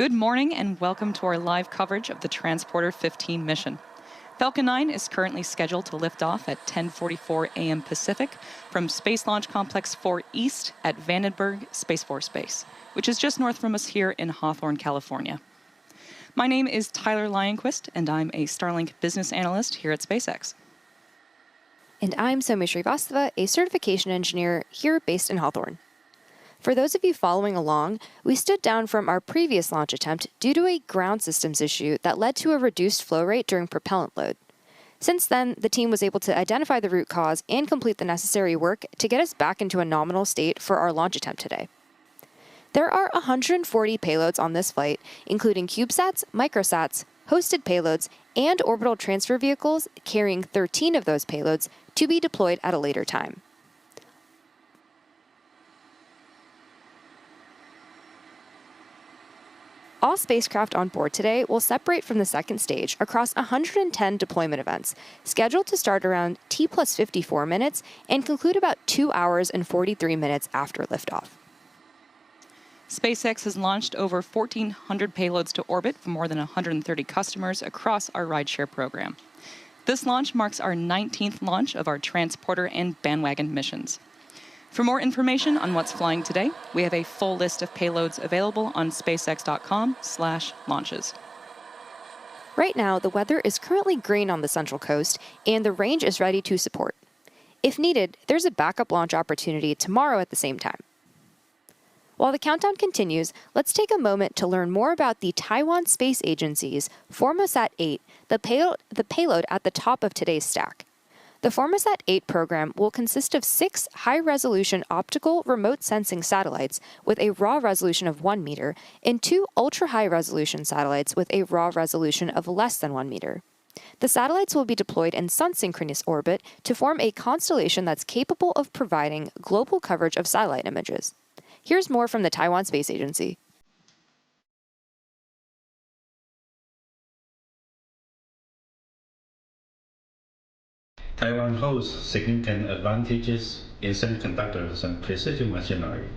Good morning and welcome to our live coverage of the Transporter 15 mission. Falcon 9 is currently scheduled to lift off at 10:44 a.m. Pacific from Space Launch Complex 4 East at Vandenberg Space Force Base, which is just north from us here in Hawthorne, California. My name is Tyler Lionquist, and I'm a Starlink business analyst here at SpaceX. And I'm Soumya Srivastava, a certification engineer here based in Hawthorne. For those of you following along, we stood down from our previous launch attempt due to a ground systems issue that led to a reduced flow rate during propellant load. Since then, the team was able to identify the root cause and complete the necessary work to get us back into a nominal state for our launch attempt today. There are 140 payloads on this flight, including CubeSats, microsats, hosted payloads, and orbital transfer vehicles carrying 13 of those payloads to be deployed at a later time. All spacecraft on board today will separate from the second stage across 110 deployment events, scheduled to start around T+54 minutes and conclude about 2 hours and 43 minutes after liftoff. SpaceX has launched over 1,400 payloads to orbit for more than 130 customers across our rideshare program. This launch marks our 19th launch of our Transporter and Bandwagon missions. For more information on what's flying today, we have a full list of payloads available on spacex.com/launches. Right now, the weather is currently green on the Central Coast, and the range is ready to support. If needed, there's a backup launch opportunity tomorrow at the same time. While the countdown continues, let's take a moment to learn more about the Taiwan Space Agency's Formosat 8, the payload at the top of today's stack. The Formosat 8 program will consist of 6 high-resolution optical remote sensing satellites with a raw resolution of 1 meter and 2 ultra-high-resolution satellites with a raw resolution of less than 1 meter. The satellites will be deployed in Sun-Synchronous orbit to form a constellation that's capable of providing global coverage of satellite images. Here's more from the Taiwan Space Agency. Taiwan holds significant advantages in semiconductors and precision machinery.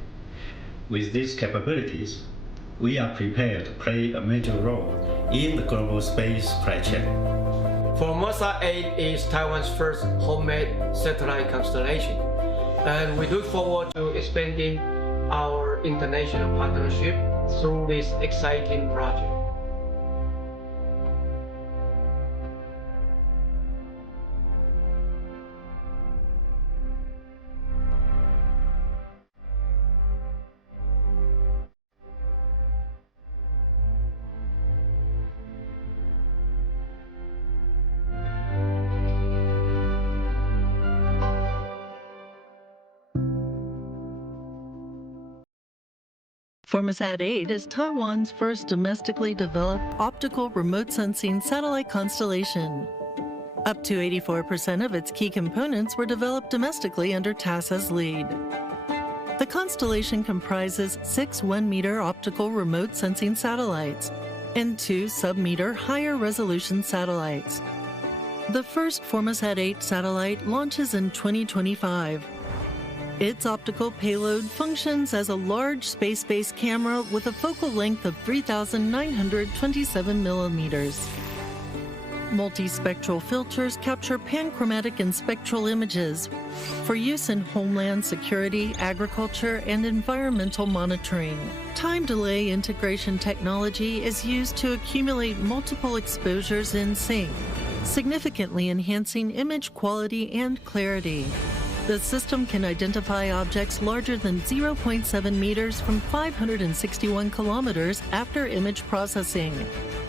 With these capabilities, we are prepared to play a major role in the global space supply chain. Formosat 8 is Taiwan's first homemade satellite constellation, and we look forward to expanding our international partnership through this exciting project. Formosat 8 is Taiwan's first domestically developed optical remote sensing satellite constellation. Up to 84% of its key components were developed domestically under TASA's lead. The constellation comprises 6 1-meter optical remote sensing satellites and 2 sub-meter higher resolution satellites. The first Formosat 8 satellite launches in 2025. Its optical payload functions as a large space-based camera with a focal length of 3,927 millimeters. Multispectral filters capture panchromatic and spectral images for use in homeland security, agriculture, and environmental monitoring. Time delay integration technology is used to accumulate multiple exposures in sync, significantly enhancing image quality and clarity. The system can identify objects larger than 0.7 meters from 561 kilometers after image processing.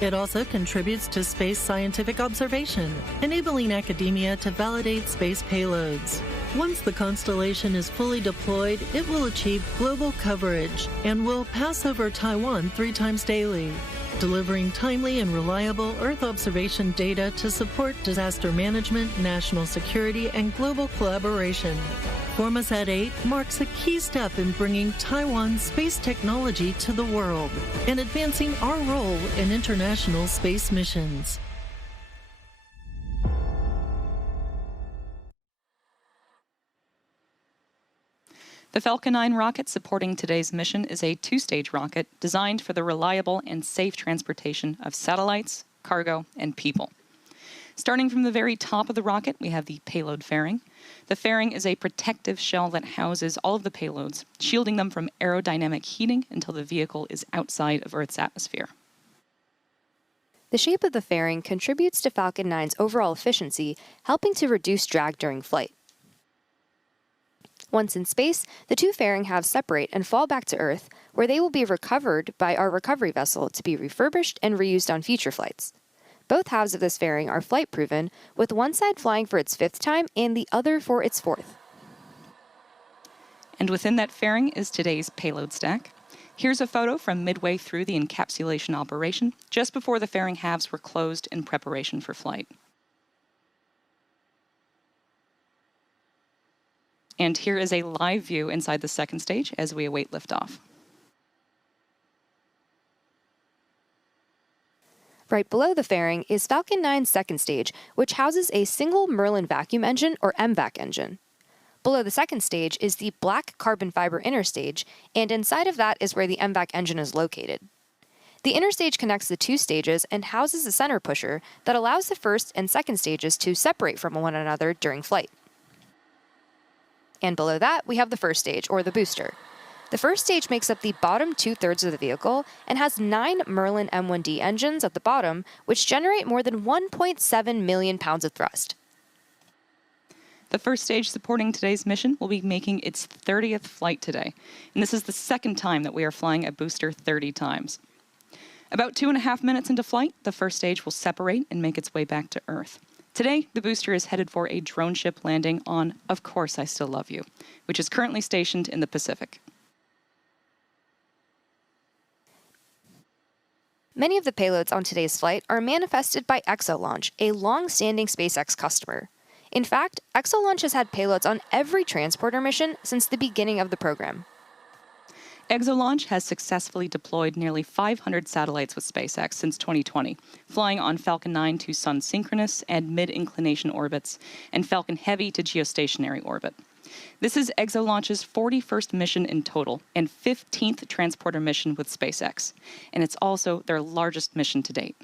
It also contributes to space scientific observation, enabling academia to validate space payloads. Once the constellation is fully deployed, it will achieve global coverage and will pass over Taiwan 3 times daily, delivering timely and reliable Earth observation data to support disaster management, national security, and global collaboration. Formosat 8 marks a key step in bringing Taiwan's space technology to the world and advancing our role in international space missions. The Falcon 9 rocket supporting today's mission is a two-stage rocket designed for the reliable and safe transportation of satellites, cargo, and people. Starting from the very top of the rocket, we have the payload fairing. The fairing is a protective shell that houses all of the payloads, shielding them from aerodynamic heating until the vehicle is outside of Earth's atmosphere. The shape of the fairing contributes to Falcon 9's overall efficiency, helping to reduce drag during flight. Once in space, the two fairing halves separate and fall back to Earth, where they will be recovered by our recovery vessel to be refurbished and reused on future flights. Both halves of this fairing are flight-proven, with one side flying for its 5th time and the other for its 4th. And within that fairing is today's payload stack. Here's a photo from midway through the encapsulation operation, just before the fairing halves were closed in preparation for flight. And here is a live view inside the second stage as we await liftoff. Right below the fairing is Falcon 9's second stage, which houses a single Merlin vacuum engine, or MVAC engine. Below the second stage is the black carbon fiber inner stage, and inside of that is where the MVAC engine is located. The inner stage connects the two stages and houses a center pusher that allows the first and second stages to separate from one another during flight. And below that, we have the first stage, or the booster. The first stage makes up the bottom 2/3 of the vehicle and has 9 Merlin M1D engines at the bottom, which generate more than 1.7 million pounds of thrust. The first stage supporting today's mission will be making its 30th flight today, and this is the second time that we are flying a booster 30 times. About 2.5 minutes into flight, the first stage will separate and make its way back to Earth. Today, the booster is headed for a drone ship landing on Of Course I Still Love You, which is currently stationed in the Pacific. Many of the payloads on today's flight are manifested by ExoLaunch, a long-standing SpaceX customer. In fact, ExoLaunch has had payloads on every transporter mission since the beginning of the program. ExoLaunch has successfully deployed nearly 500 satellites with SpaceX since 2020, flying on Falcon 9 to Sun-Synchronous and mid-inclination orbits, and Falcon Heavy to geostationary orbit. This is ExoLaunch's 41st mission in total and 15th transporter mission with SpaceX, and it's also their largest mission to date.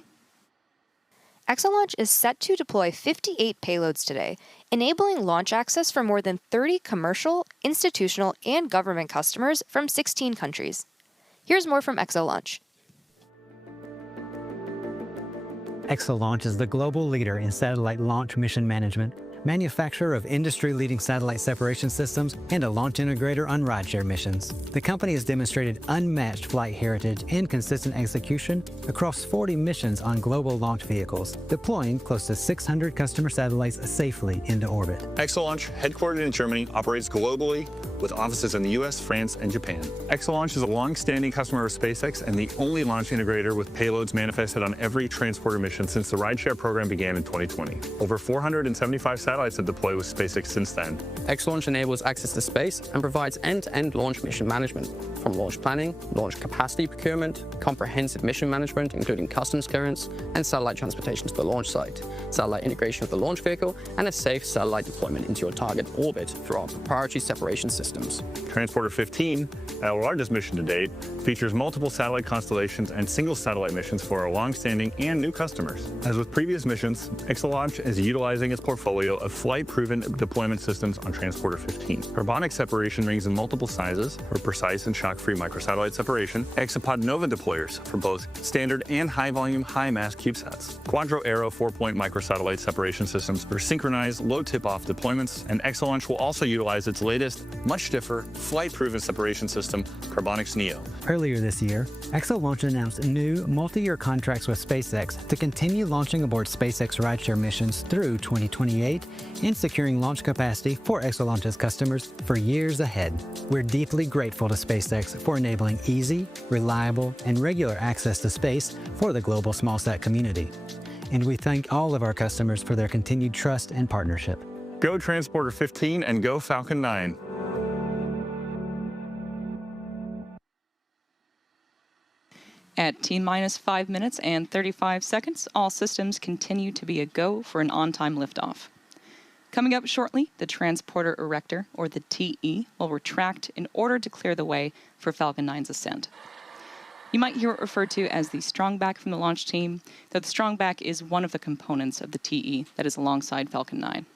ExoLaunch is set to deploy 58 payloads today, enabling launch access for more than 30 commercial, institutional, and government customers from 16 countries. Here's more from ExoLaunch. ExoLaunch is the global leader in satellite launch mission management, manufacturer of industry-leading satellite separation systems, and a launch integrator on rideshare missions. The company has demonstrated unmatched flight heritage and consistent execution across 40 missions on global launch vehicles, deploying close to 600 customer satellites safely into orbit. ExoLaunch, headquartered in Germany, operates globally with offices in the US, France, and Japan. ExoLaunch is a long-standing customer of SpaceX and the only launch integrator with payloads manifested on every transporter mission since the rideshare program began in 2020. Over 475 satellites have deployed with SpaceX since then. ExoLaunch enables access to space and provides end-to-end launch mission management, from launch planning, launch capacity procurement, comprehensive mission management, including customs clearance, and satellite transportation to the launch site, satellite integration of the launch vehicle, and a safe satellite deployment into your target orbit through our proprietary separation systems. Transporter 15, our largest mission to date, features multiple satellite constellations and single satellite missions for our long-standing and new customers. As with previous missions, ExoLaunch is utilizing its portfolio of flight-proven deployment systems on Transporter 15. Carbonic separation rings in multiple sizes for precise and shock-free microsatellite separation, Exopod Nova deployers for both standard and high-volume, high-mass CubeSats, Quadro Aero 4-point microsatellite separation systems for synchronized low tip-off deployments, and ExoLaunch will also utilize its latest, much stiffer, flight-proven separation system, Carbonics Neo. Earlier this year, ExoLaunch announced new multi-year contracts with SpaceX to continue launching aboard SpaceX rideshare missions through 2028 and securing launch capacity for ExoLaunch's customers for years ahead. We're deeply grateful to SpaceX for enabling easy, reliable, and regular access to space for the global smallsat community. And we thank all of our customers for their continued trust and partnership. Go Transporter 15 and go Falcon 9. At T-minus 5 minutes and 35 seconds, all systems continue to be a go for an on-time liftoff. Coming up shortly, the Transporter Erector, or the TE, will retract in order to clear the way for Falcon 9's ascent. You might hear it referred to as the strongback from the launch team, though the strongback is one of the components of the TE that is alongside Falcon 9.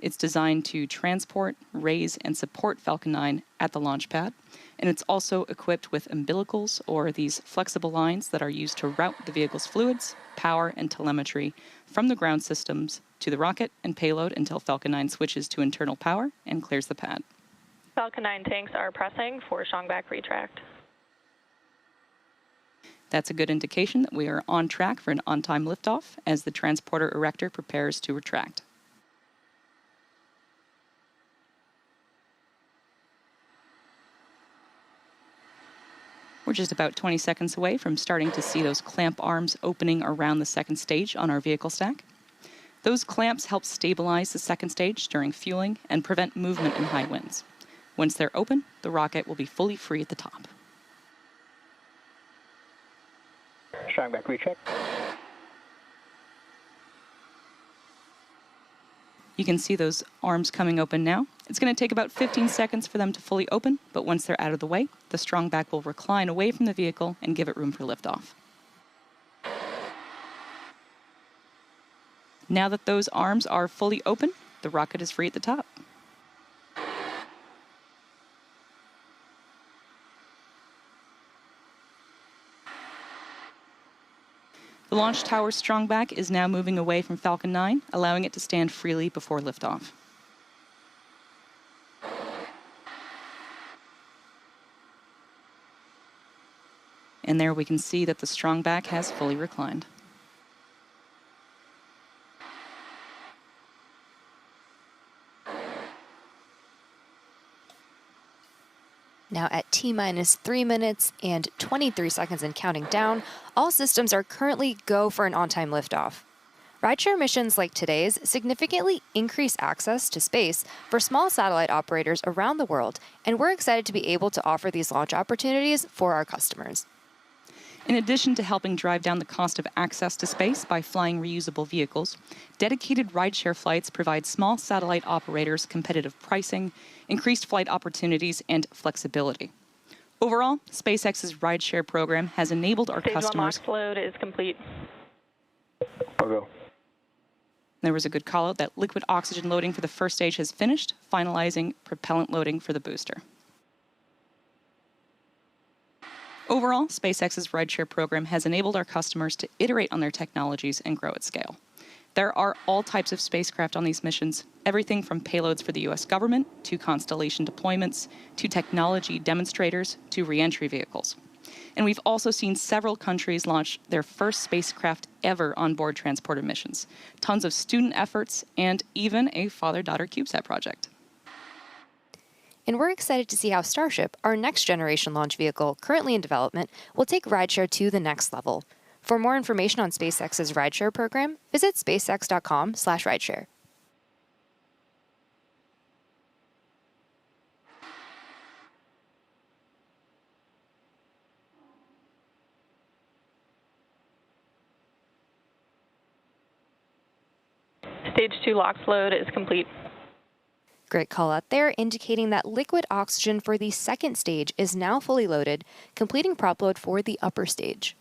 It's designed to transport, raise, and support Falcon 9 at the launch pad, and it's also equipped with umbilicals, or these flexible lines that are used to route the vehicle's fluids, power, and telemetry from the ground systems to the rocket and payload until Falcon 9 switches to internal power and clears the pad. Falcon 9 tanks are pressing for strongback retract. That's a good indication that we are on track for an on-time liftoff as the Transporter Erector prepares to retract. We're just about 20 seconds away from starting to see those clamp arms opening around the second stage on our vehicle stack. Those clamps help stabilize the second stage during fueling and prevent movement in high winds. Once they're open, the rocket will be fully free at the top. Strongback recheck. You can see those arms coming open now. It's going to take about 15 seconds for them to fully open, but once they're out of the way, the strongback will recline away from the vehicle and give it room for liftoff. Now that those arms are fully open, the rocket is free at the top. The launch tower's strongback is now moving away from Falcon 9, allowing it to stand freely before liftoff. And there we can see that the strongback has fully reclined. Now at T-minus 3 minutes and 23 seconds and counting down, all systems are currently go for an on-time liftoff. Rideshare missions like today's significantly increase access to space for small satellite operators around the world, and we're excited to be able to offer these launch opportunities for our customers. In addition to helping drive down the cost of access to space by flying reusable vehicles, dedicated rideshare flights provide small satellite operators competitive pricing, increased flight opportunities, and flexibility. Overall, SpaceX's rideshare program has enabled our customers... Stage 1 LOX load is complete. I'll go. There was a good call out that liquid oxygen loading for the first stage has finished, finalizing propellant loading for the booster. Overall, SpaceX's rideshare program has enabled our customers to iterate on their technologies and grow at scale. There are all types of spacecraft on these missions, everything from payloads for the U.S. government, to constellation deployments, to technology demonstrators, to re-entry vehicles. And we've also seen several countries launch their first spacecraft ever on board transporter missions, tons of student efforts, and even a father-daughter CubeSat project. And we're excited to see how Starship, our next-generation launch vehicle currently in development, will take rideshare to the next level. For more information on SpaceX's rideshare program, visit spacex.com/rideshare. Stage 2 LOX load is complete. Great call out there, indicating that liquid oxygen for the second stage is now fully loaded, completing prop load for the upper stage.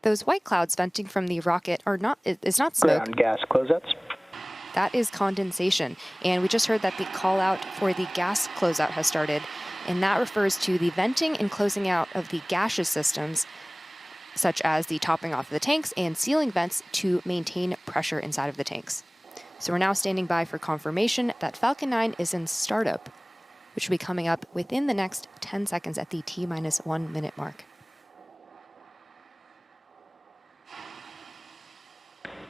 Those white clouds venting from the rocket is not smoke. Ground gas closeouts. That is condensation. And we just heard that the call out for the gas closeout has started, and that refers to the venting and closing out of the gaseous systems, such as the topping off of the tanks and sealing vents to maintain pressure inside of the tanks. So we're now standing by for confirmation that Falcon 9 is in startup, which will be coming up within the next 10 seconds at the T-minus 1 minute mark.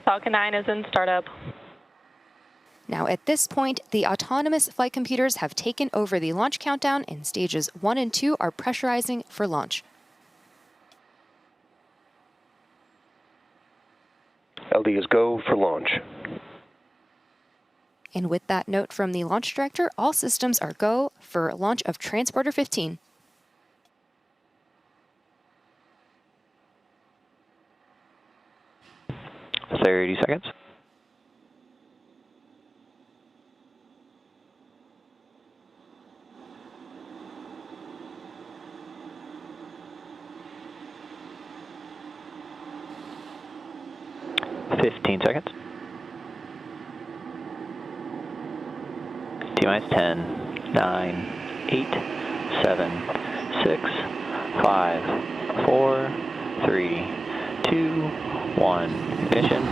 Falcon 9 is in startup. Now at this point, the autonomous flight computers have taken over the launch countdown, and stages 1 and 2 are pressurizing for launch. LD is go for launch. And with that note from the launch director, all systems are go for launch of Transporter 15. 30 seconds. Fifteen seconds. T-minus 10, 9, 8, 7, 6, 5, 4, 3, 2, 1. Ignition,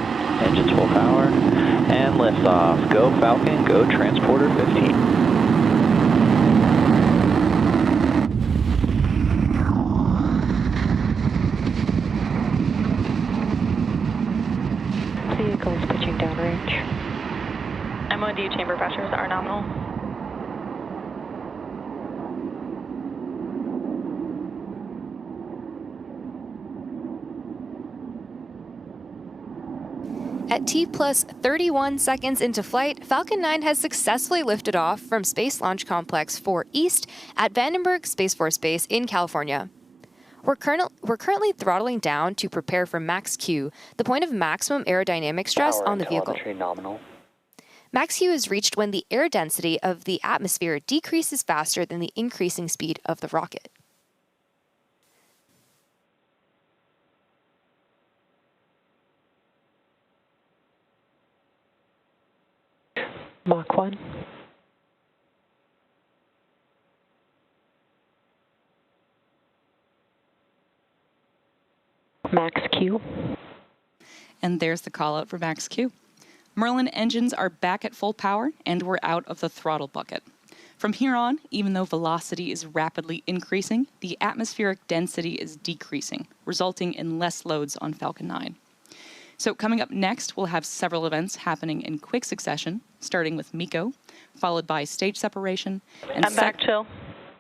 engines full power, and liftoff. Go Falcon, go Transporter 15. Vehicles pitching downrange. MOD chamber pressures are nominal. At T plus 31 seconds into flight, Falcon 9 has successfully lifted off from Space Launch Complex 4 East at Vandenberg Space Force Base in California. We're currently throttling down to prepare for max Q, the point of maximum aerodynamic stress on the vehicle. Nominal. Max Q is reached when the air density of the atmosphere decreases faster than the increasing speed of the rocket. Mach 1. Max Q. And there's the call out for max Q. Merlin engines are back at full power and we're out of the throttle bucket. From here on, even though velocity is rapidly increasing, the atmospheric density is decreasing, resulting in less loads on Falcon 9. So coming up next, we'll have several events happening in quick succession, starting with MECO, followed by stage separation, and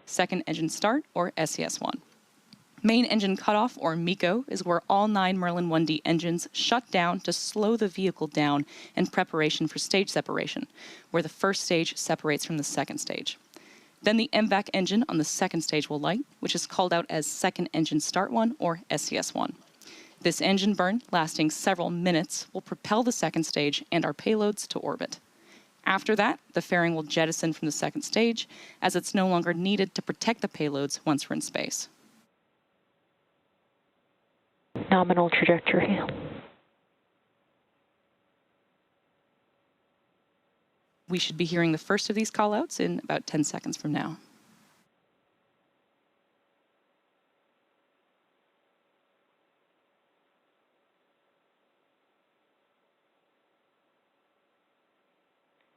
second engine start, or SES-1. Main engine cutoff, or MECO, is where all 9 Merlin 1D engines shut down to slow the vehicle down in preparation for stage separation, where the first stage separates from the second stage. Then the MVAC engine on the second stage will light, which is called out as second engine start 1, or SES-1. This engine burn, lasting several minutes, will propel the second stage and our payloads to orbit. After that, the fairing will jettison from the second stage, as it's no longer needed to protect the payloads once we're in space. Nominal trajectory. We should be hearing the first of these callouts in about 10 seconds from now.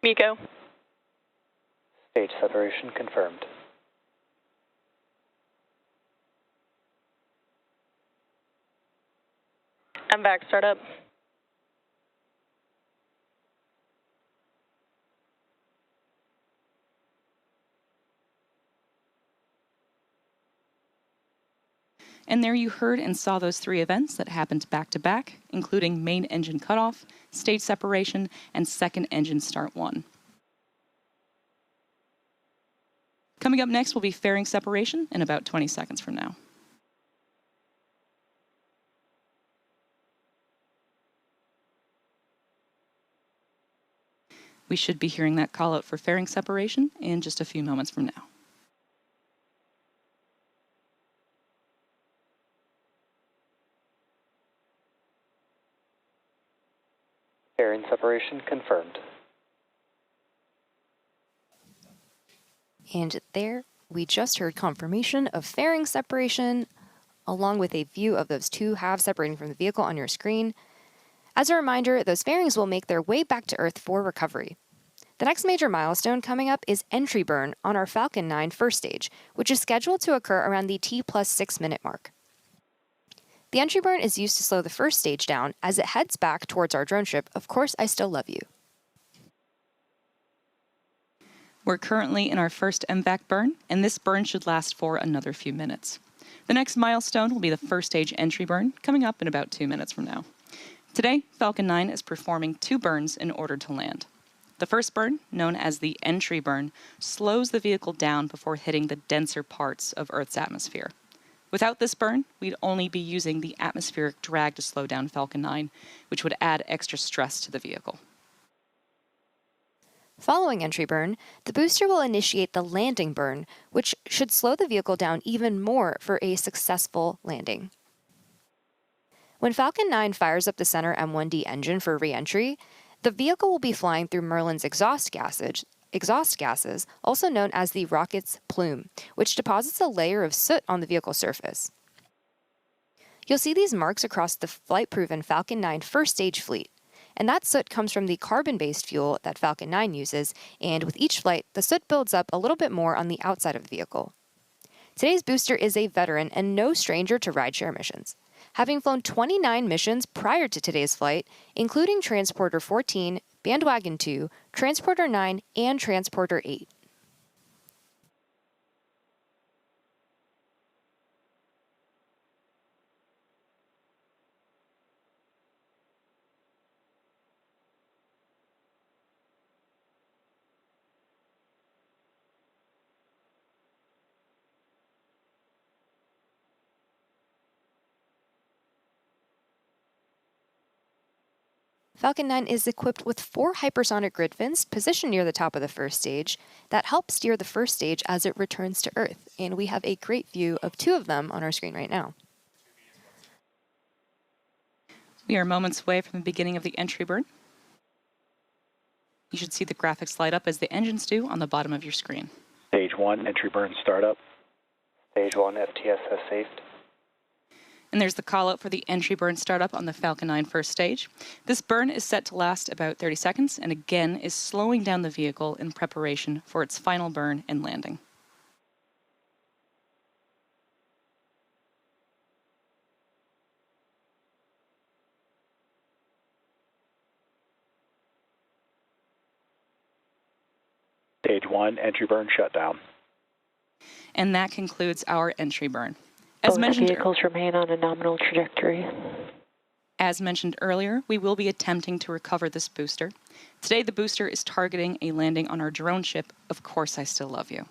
MECO. Stage separation confirmed. MVAC startup. And there you heard and saw those 3 events that happened back to back, including main engine cutoff, stage separation, and second engine start 1. Coming up next will be fairing separation in about 20 seconds from now. We should be hearing that call out for fairing separation in just a few moments from now. Fairing separation confirmed. And there, we just heard confirmation of fairing separation, along with a view of those 2 halves separating from the vehicle on your screen. As a reminder, those fairings will make their way back to Earth for recovery. The next major milestone coming up is entry burn on our Falcon 9 first stage, which is scheduled to occur around the T plus 6 minute mark. The entry burn is used to slow the first stage down as it heads back towards our drone ship, Of Course I Still Love You. We're currently in our first MVAC burn, and this burn should last for another few minutes. The next milestone will be the first stage entry burn, coming up in about 2 minutes from now. Today, Falcon 9 is performing 2 burns in order to land. The first burn, known as the entry burn, slows the vehicle down before hitting the denser parts of Earth's atmosphere. Without this burn, we'd only be using the atmospheric drag to slow down Falcon 9, which would add extra stress to the vehicle. Following entry burn, the booster will initiate the landing burn, which should slow the vehicle down even more for a successful landing. When Falcon 9 fires up the center M1D engine for re-entry, the vehicle will be flying through Merlin's exhaust gases, also known as the rocket's plume, which deposits a layer of soot on the vehicle surface. You'll see these marks across the flight-proven Falcon 9 first stage fleet, and that soot comes from the carbon-based fuel that Falcon 9 uses, and with each flight, the soot builds up a little bit more on the outside of the vehicle. Today's booster is a veteran and no stranger to rideshare missions, having flown 29 missions prior to today's flight, including Transporter 14, Bandwagon 2, Transporter 9, and Transporter 8. Falcon 9 is equipped with 4 hypersonic grid fins positioned near the top of the first stage that help steer the first stage as it returns to Earth, and we have a great view of 2 of them on our screen right now. We are moments away from the beginning of the entry burn. You should see the graphics light up as the engines do on the bottom of your screen. Stage 1, entry burn startup. Stage 1, FTS has safed. And there's the call out for the entry burn startup on the Falcon 9 first stage. This burn is set to last about 30 seconds and again is slowing down the vehicle in preparation for its final burn and landing. Stage 1, entry burn shutdown. And that concludes our entry burn. Both vehicles remain on a nominal trajectory. As mentioned earlier, we will be attempting to recover this booster. Today, the booster is targeting a landing on our drone ship, Of Course I Still Love You.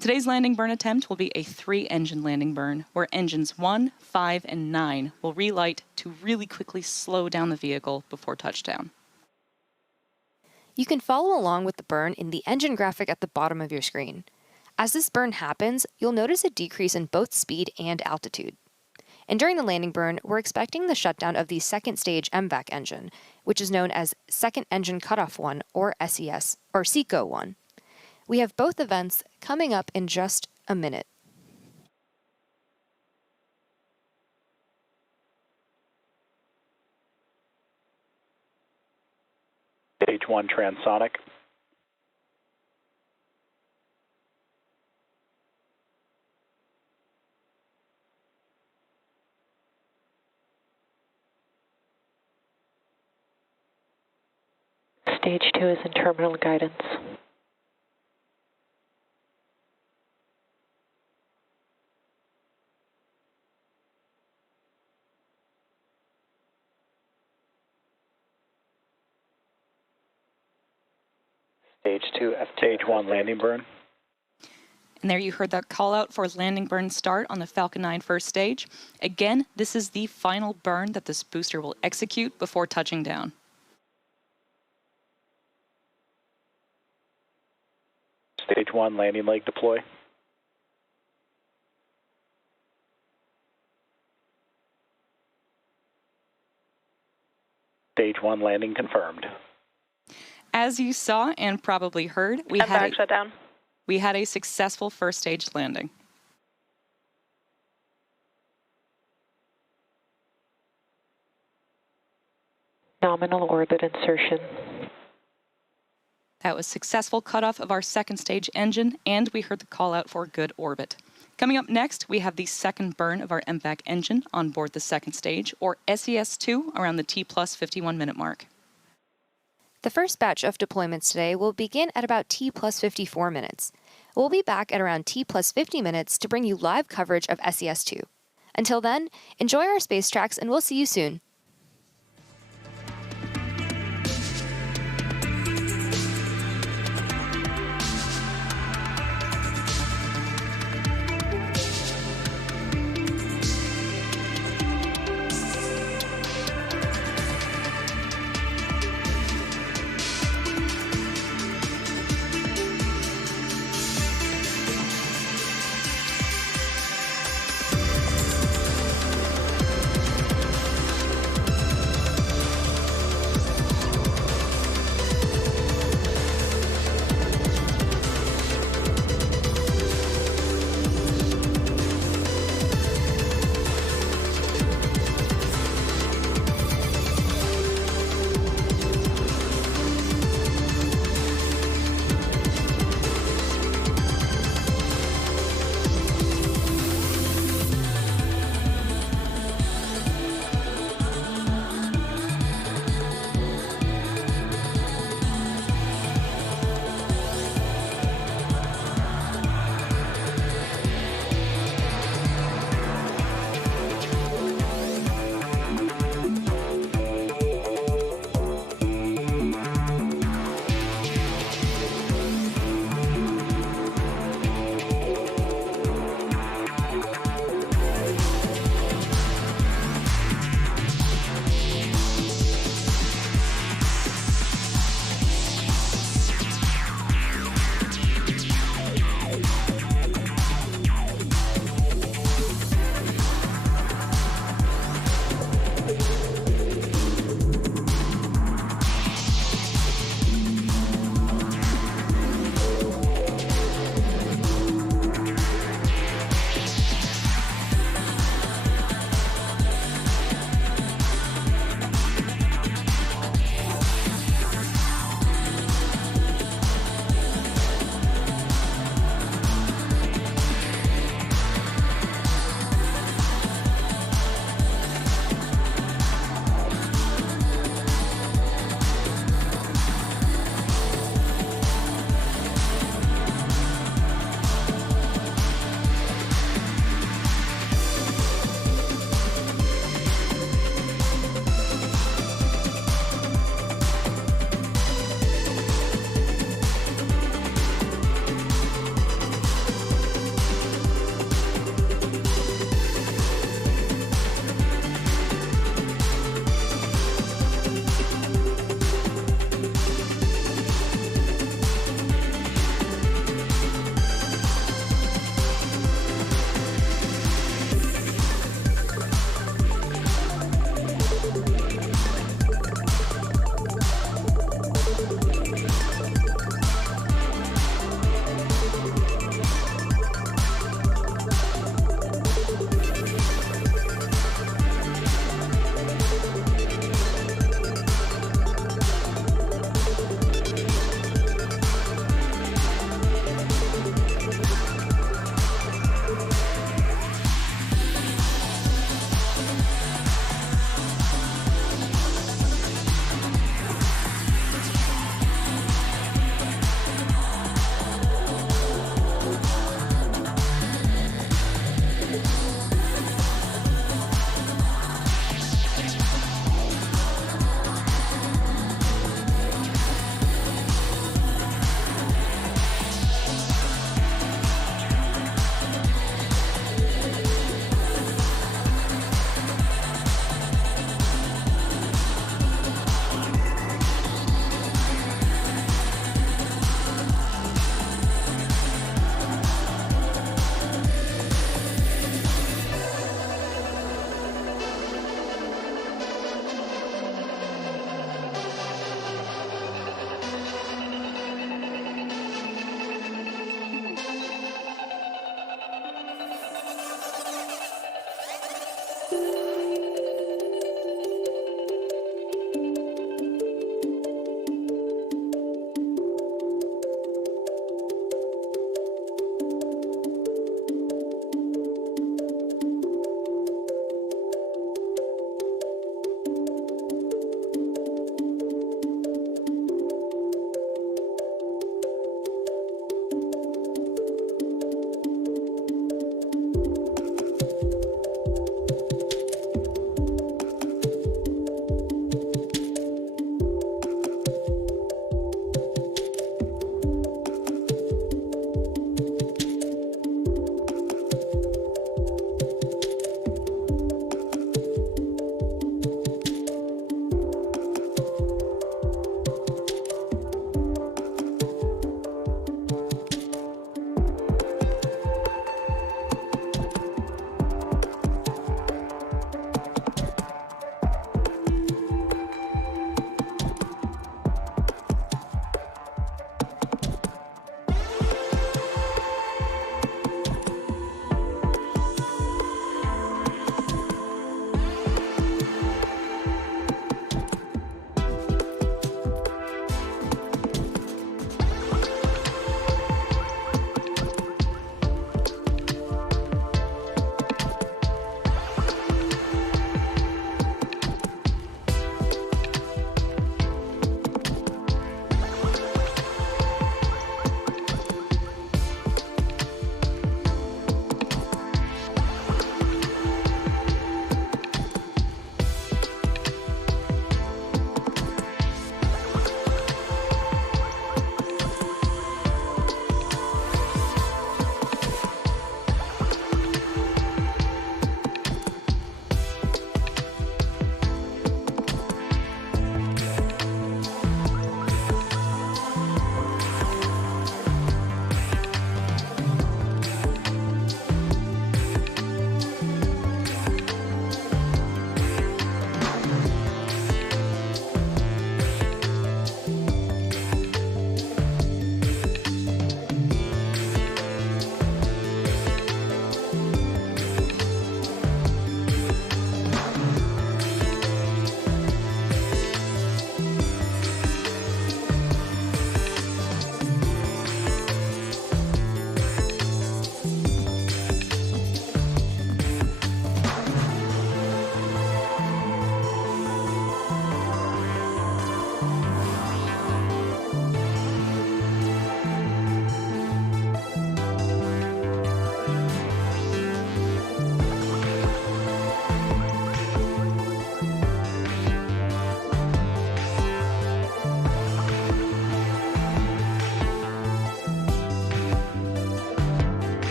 Today's landing burn attempt will be a 3-engine landing burn, where engines 1, 5, and 9 will relight to really quickly slow down the vehicle before touchdown. You can follow along with the burn in the engine graphic at the bottom of your screen. As this burn happens, you'll notice a decrease in both speed and altitude. And during the landing burn, we're expecting the shutdown of the second stage MVAC engine, which is known as Second Engine Cutoff 1, or SES, or SECO 1. We have both events coming up in just a minute. Stage 1, transonic. Stage 2 is in terminal guidance. Stage 2, Stage 1, landing burn. And there you heard that call out for landing burn start on the Falcon 9 first stage. Again, this is the final burn that this booster will execute before touching down. Stage 1, landing leg deploy. Stage 1, landing confirmed. As you saw and probably heard, we had a successful first stage landing. Nominal orbit insertion. That was successful cutoff of our second stage engine, and we heard the call out for good orbit. Coming up next, we have the second burn of our MVAC engine on board the second stage, or SES-2, around the T plus 51 minute mark. The first batch of deployments today will begin at about T plus 54 minutes. We'll be back at around T plus 50 minutes to bring you live coverage of SES-2. Until then, enjoy our space tracks, and we'll see you soon.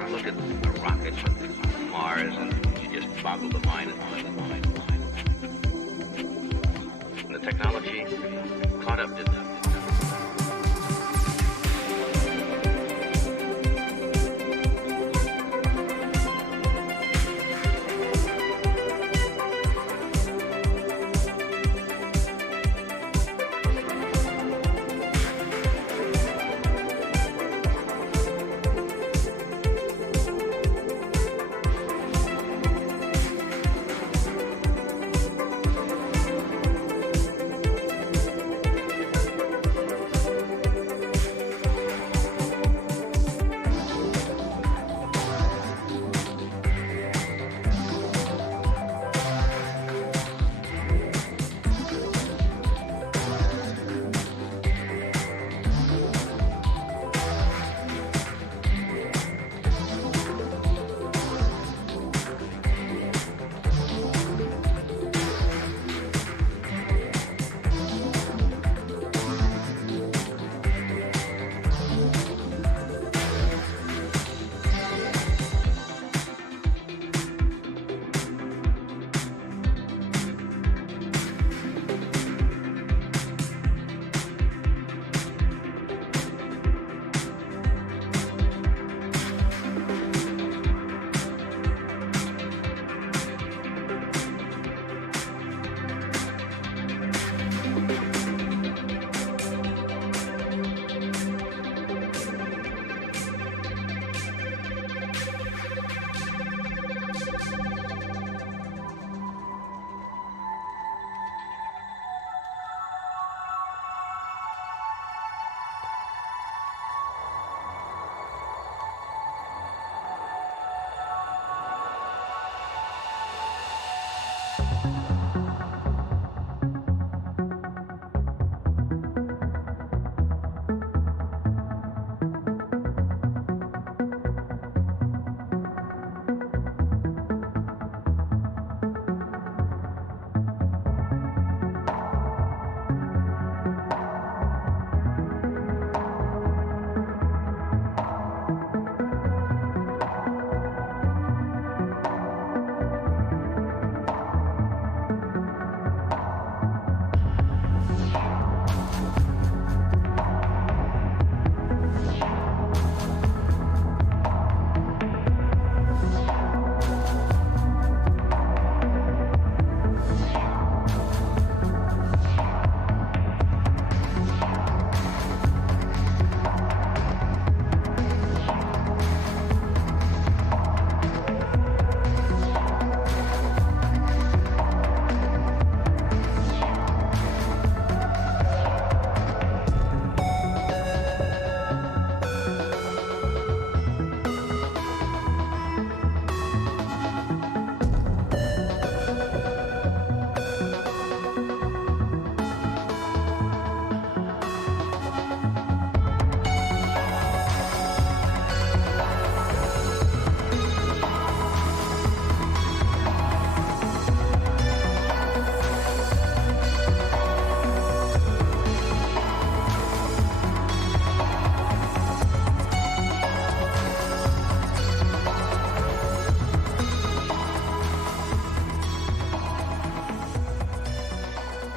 ever look at a rocket from Mars and you just boggle the mind and the technology caught up, didn't it?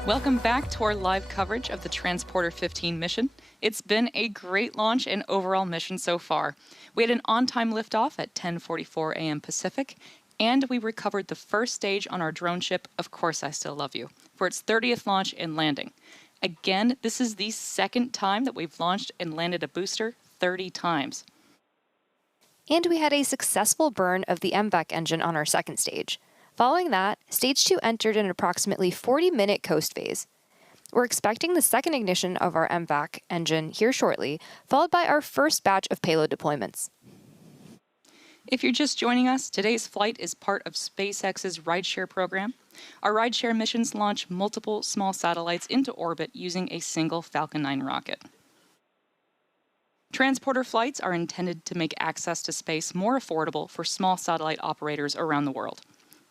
Welcome back to our live coverage of the Transporter 15 mission. It's been a great launch and overall mission so far. We had an on-time liftoff at 10:44 a.m. Pacific, and we recovered the first stage on our drone ship, Of Course I Still Love You, for its 30th launch and landing. Again, this is the second time that we've launched and landed a booster 30 times. And we had a successful burn of the MVAC engine on our second stage. Following that, Stage 2 entered an approximately 40-minute coast phase. We're expecting the second ignition of our MVAC engine here shortly, followed by our first batch of payload deployments. If you're just joining us, today's flight is part of SpaceX's rideshare program. Our rideshare missions launch multiple small satellites into orbit using a single Falcon 9 rocket. Transporter flights are intended to make access to space more affordable for small satellite operators around the world.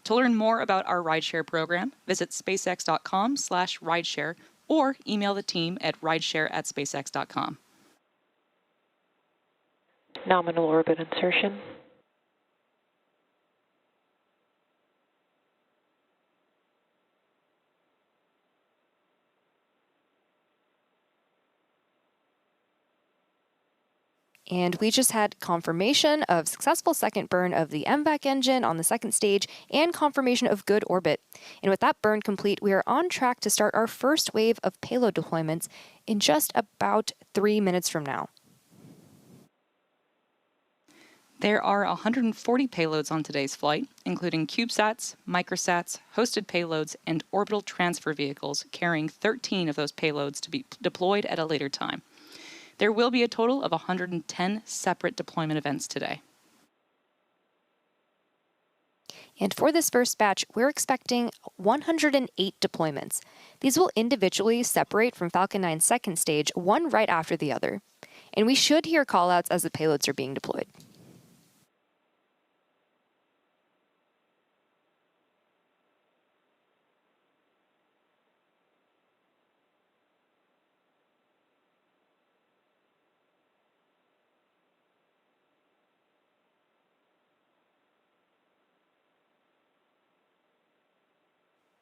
To learn more about our rideshare program, visit spacex.com/rideshare or email the team at rideshare@spacex.com. Nominal orbit insertion. And we just had confirmation of successful second burn of the MVAC engine on the second stage and confirmation of good orbit. And with that burn complete, we are on track to start our first wave of payload deployments in just about 3 minutes from now. There are 140 payloads on today's flight, including CubeSats, microsats, hosted payloads, and orbital transfer vehicles carrying 13 of those payloads to be deployed at a later time. There will be a total of 110 separate deployment events today. And for this first batch, we're expecting 108 deployments. These will individually separate from Falcon 9's second stage, one right after the other. And we should hear callouts as the payloads are being deployed.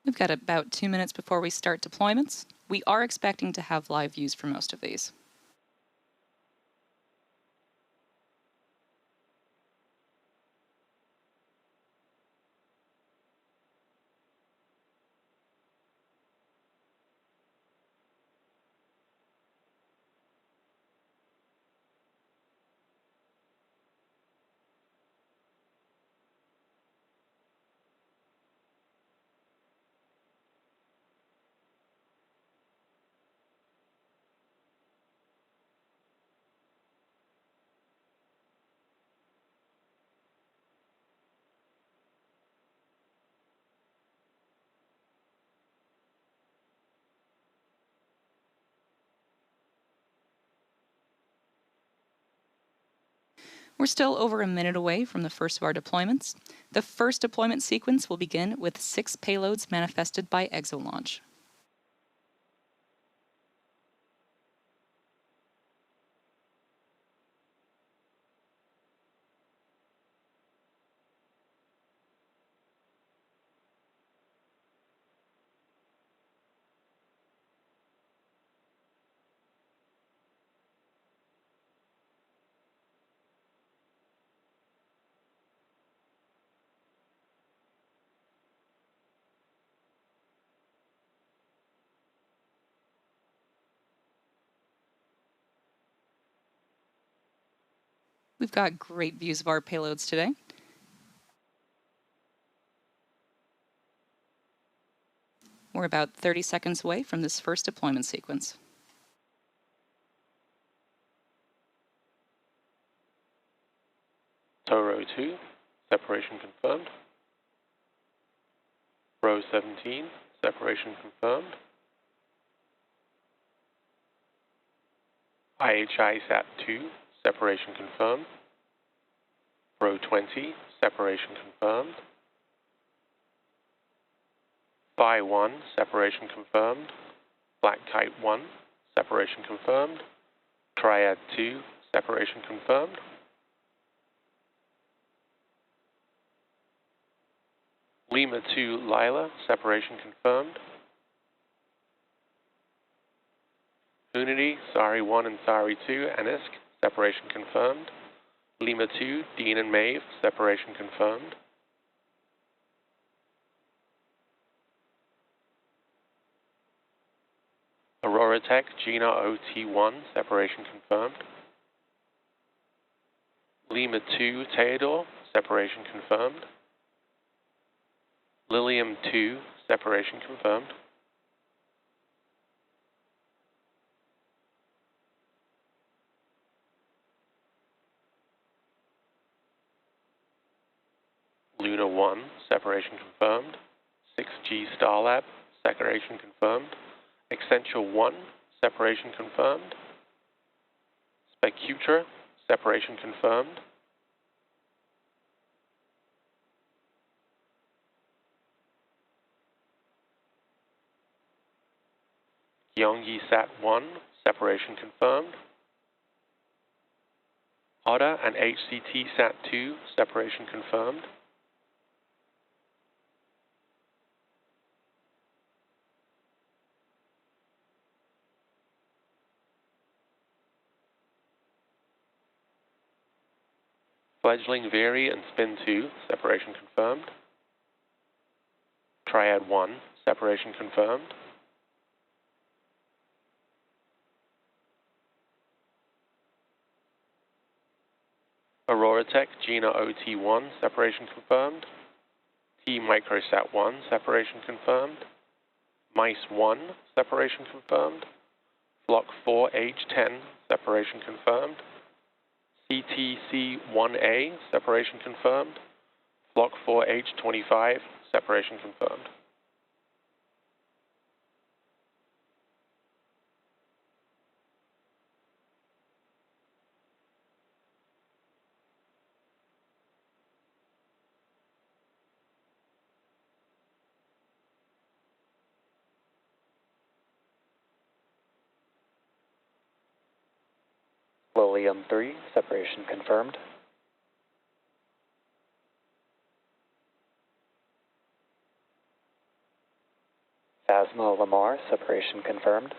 We've got about 2 minutes before we start deployments. We are expecting to have live views for most of these. We're still over a minute away from the first of our deployments. The first deployment sequence will begin with 6 payloads manifested by ExoLaunch. We've got great views of our payloads today. We're about 30 seconds away from this first deployment sequence. Row 2, separation confirmed. Row 17, separation confirmed. IHI Sat 2, separation confirmed. Row 20, separation confirmed. Phi 1, separation confirmed. Black Kite 1, separation confirmed. Triad 2, separation confirmed. Lima 2, Lila, separation confirmed. Unity, Sari 1 and Sari 2, Anisk, separation confirmed. Lima 2, Dean and Maeve, separation confirmed. Aurora Tech, Gina OT1, separation confirmed. Lima 2, Theodore, separation confirmed. Lilium 2, separation confirmed. Luna 1, separation confirmed. 6G Starlab, separation confirmed. Accenture 1, separation confirmed. Specutra, separation confirmed. Gyeonggi Sat 1, separation confirmed. Otta and HCT Sat 2, separation confirmed. Fledgling Very and Spin 2, separation confirmed. Triad 1, separation confirmed. Aurora Tech Gina OT1, separation confirmed. T Microsat 1, separation confirmed. Mice 1, separation confirmed. Flock 4H10, separation confirmed. CTC1A, separation confirmed. Flock 4H25, separation confirmed. Lilium 3, separation confirmed. Phasma Lamar, separation confirmed.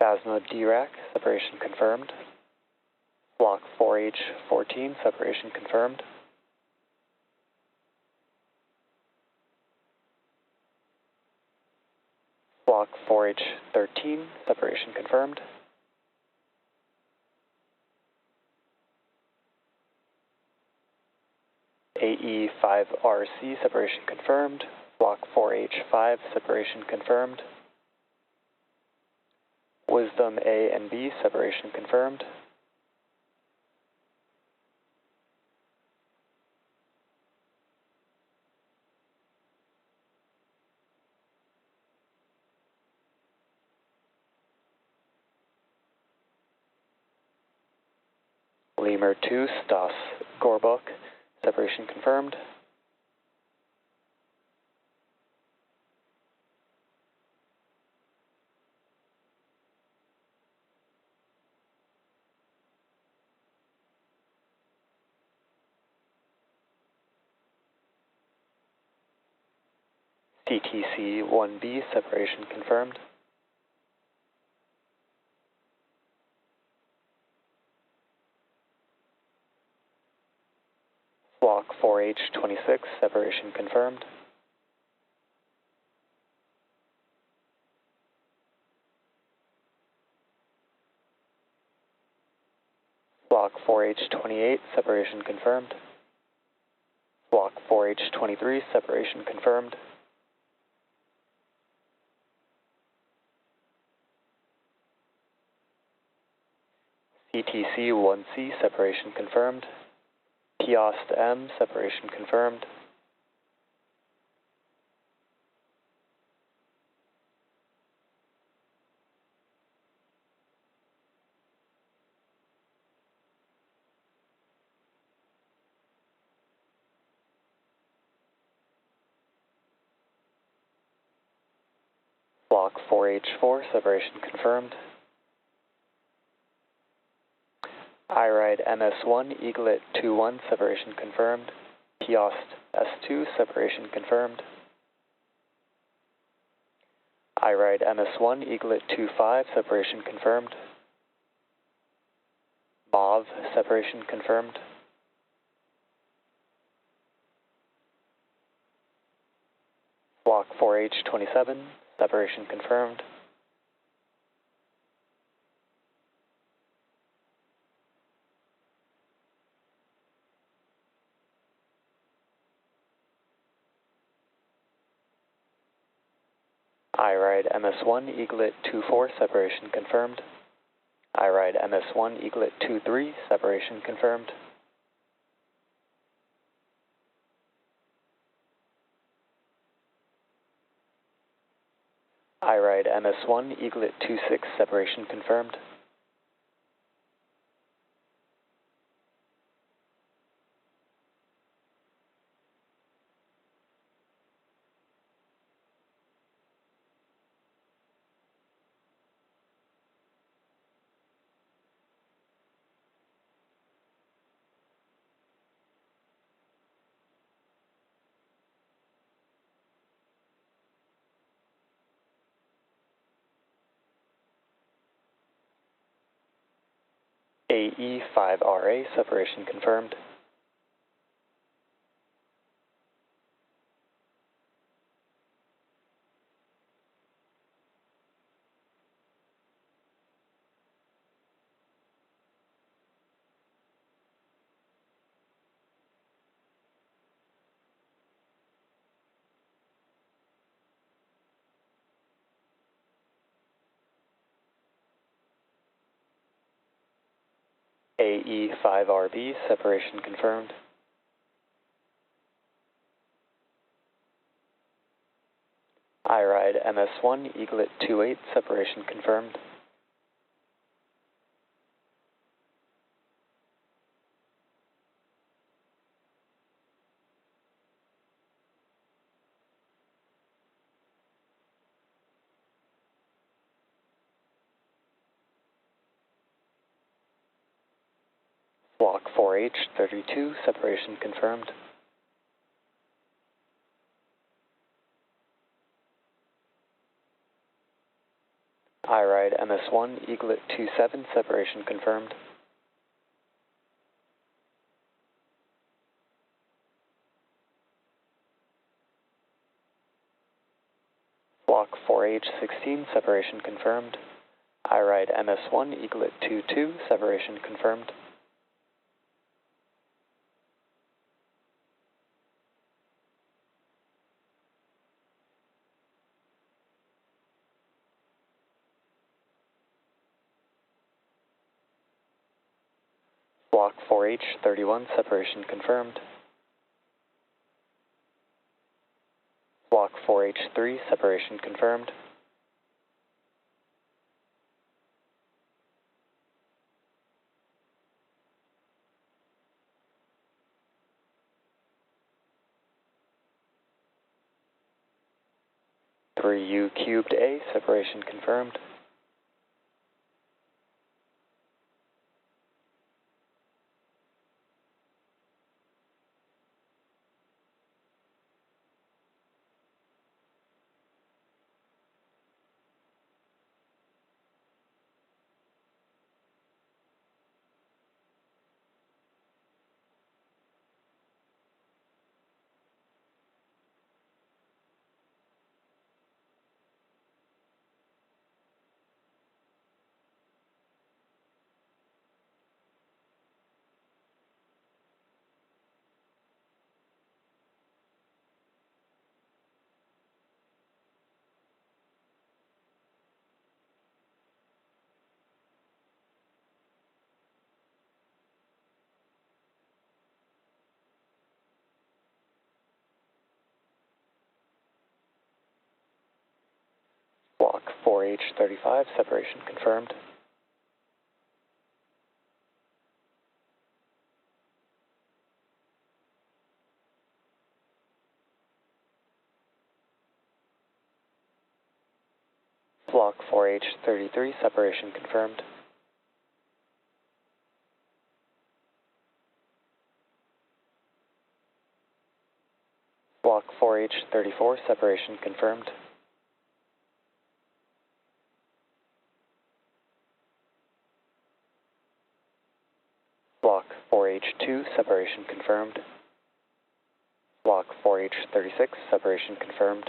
Phasma Dirac, separation confirmed. Flock 4H14, separation confirmed. Flock 4H13, separation confirmed. AE5RC, separation confirmed. Flock 4H5, separation confirmed. Wisdom A and B, separation confirmed. Lemur 2, Stas Gorbuk, separation confirmed. CTC-1B, separation confirmed. Flock 4H26, separation confirmed. Flock 4H28, separation confirmed. Flock 4H23, separation confirmed. CTC-1C, separation confirmed. Kiosk M, separation confirmed. Flock 4H4, separation confirmed. IRIDE MS1, Eaglet 2-1, separation confirmed. Kiosk S2, separation confirmed. IRIDE MS1, Eaglet 2-5, separation confirmed. MAV, separation confirmed. Flock 4H27, separation confirmed. IRIDE MS1, Eaglet 2-4, separation confirmed. IRIDE MS1, Eaglet 2-3, separation confirmed. IRIDE MS1, Eaglet 2-6, separation confirmed. AE5RA separation confirmed. AE5RB separation confirmed. IRIDE MS1 Eaglet 28 separation confirmed. Block 4H32 separation confirmed. IRIDE MS1 Eaglet 27 separation confirmed. Block 4H16 separation confirmed. IRIDE MS1 Eaglet 22 separation confirmed. Block 4H31 separation confirmed. Block 4H3 separation confirmed. U cubed A separation confirmed. Block 4H35 separation confirmed. Block 4H33 separation confirmed. Block 4H34 separation confirmed. Block 4H2 separation confirmed. Block 4H36 separation confirmed.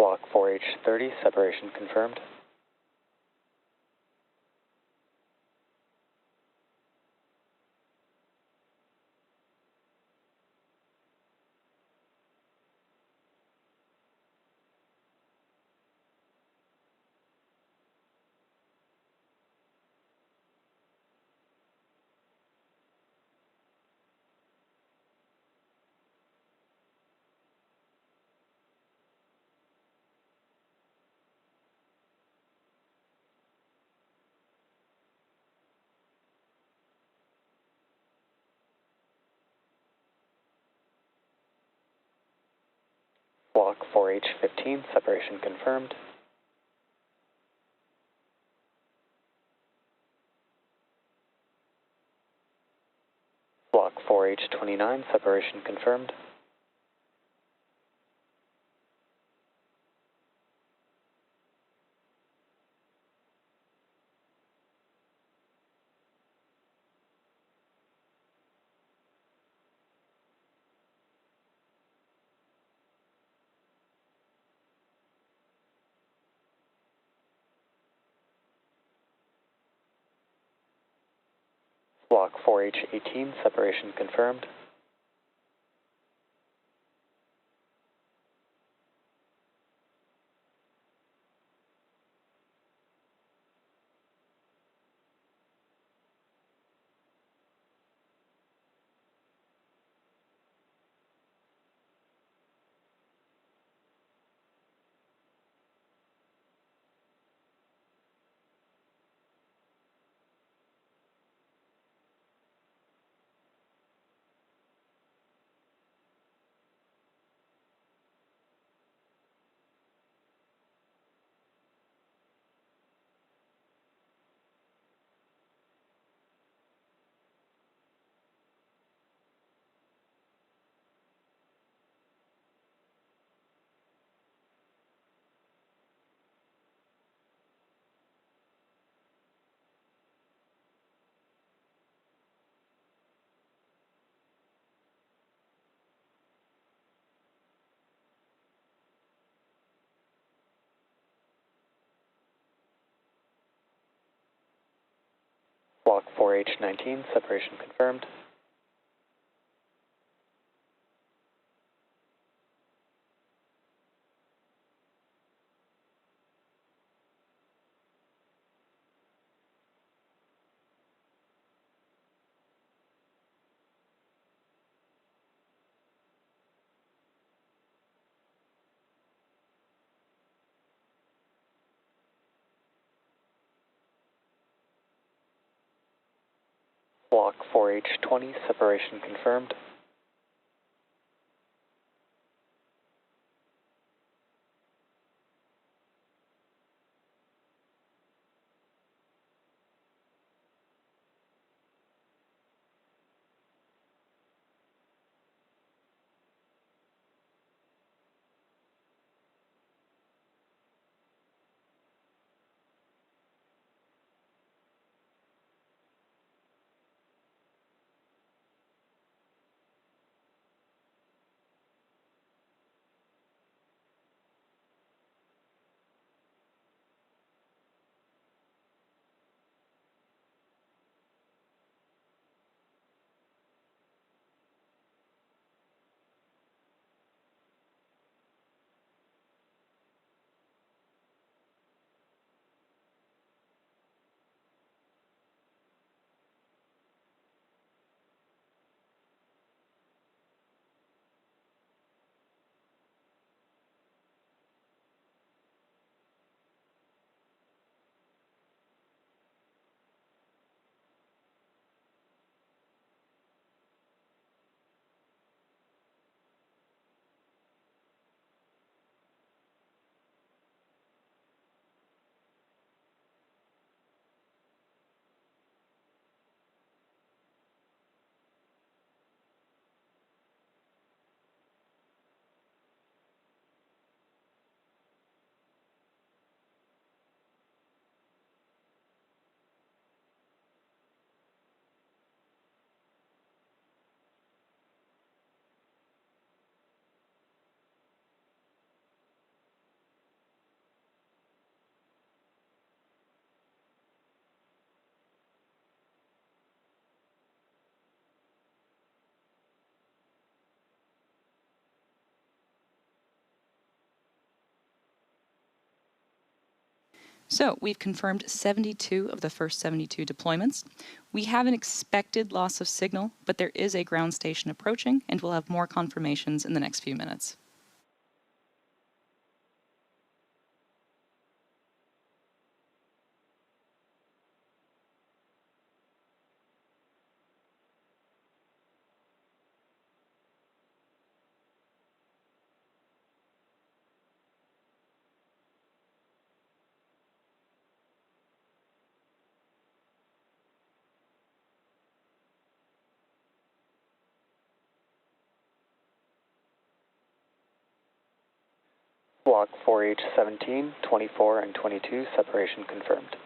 Block 4H30 separation confirmed. Block 4H15, separation confirmed. Block 4H29, separation confirmed. Block 4H18, separation confirmed. Block 4H19, separation confirmed. Block 4H20, separation confirmed. So we've confirmed 72 of the first 72 deployments. We have an expected loss of signal, but there is a ground station approaching, and we'll have more confirmations in the next few minutes. Block 4H17, 24, and 22, separation confirmed.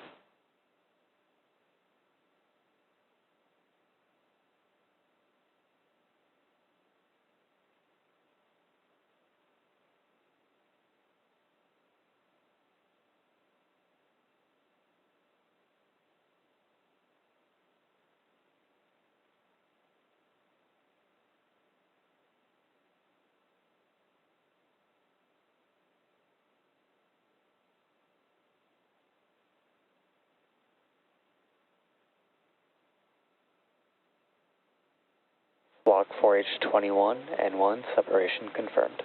Block 4H21, N1, separation confirmed.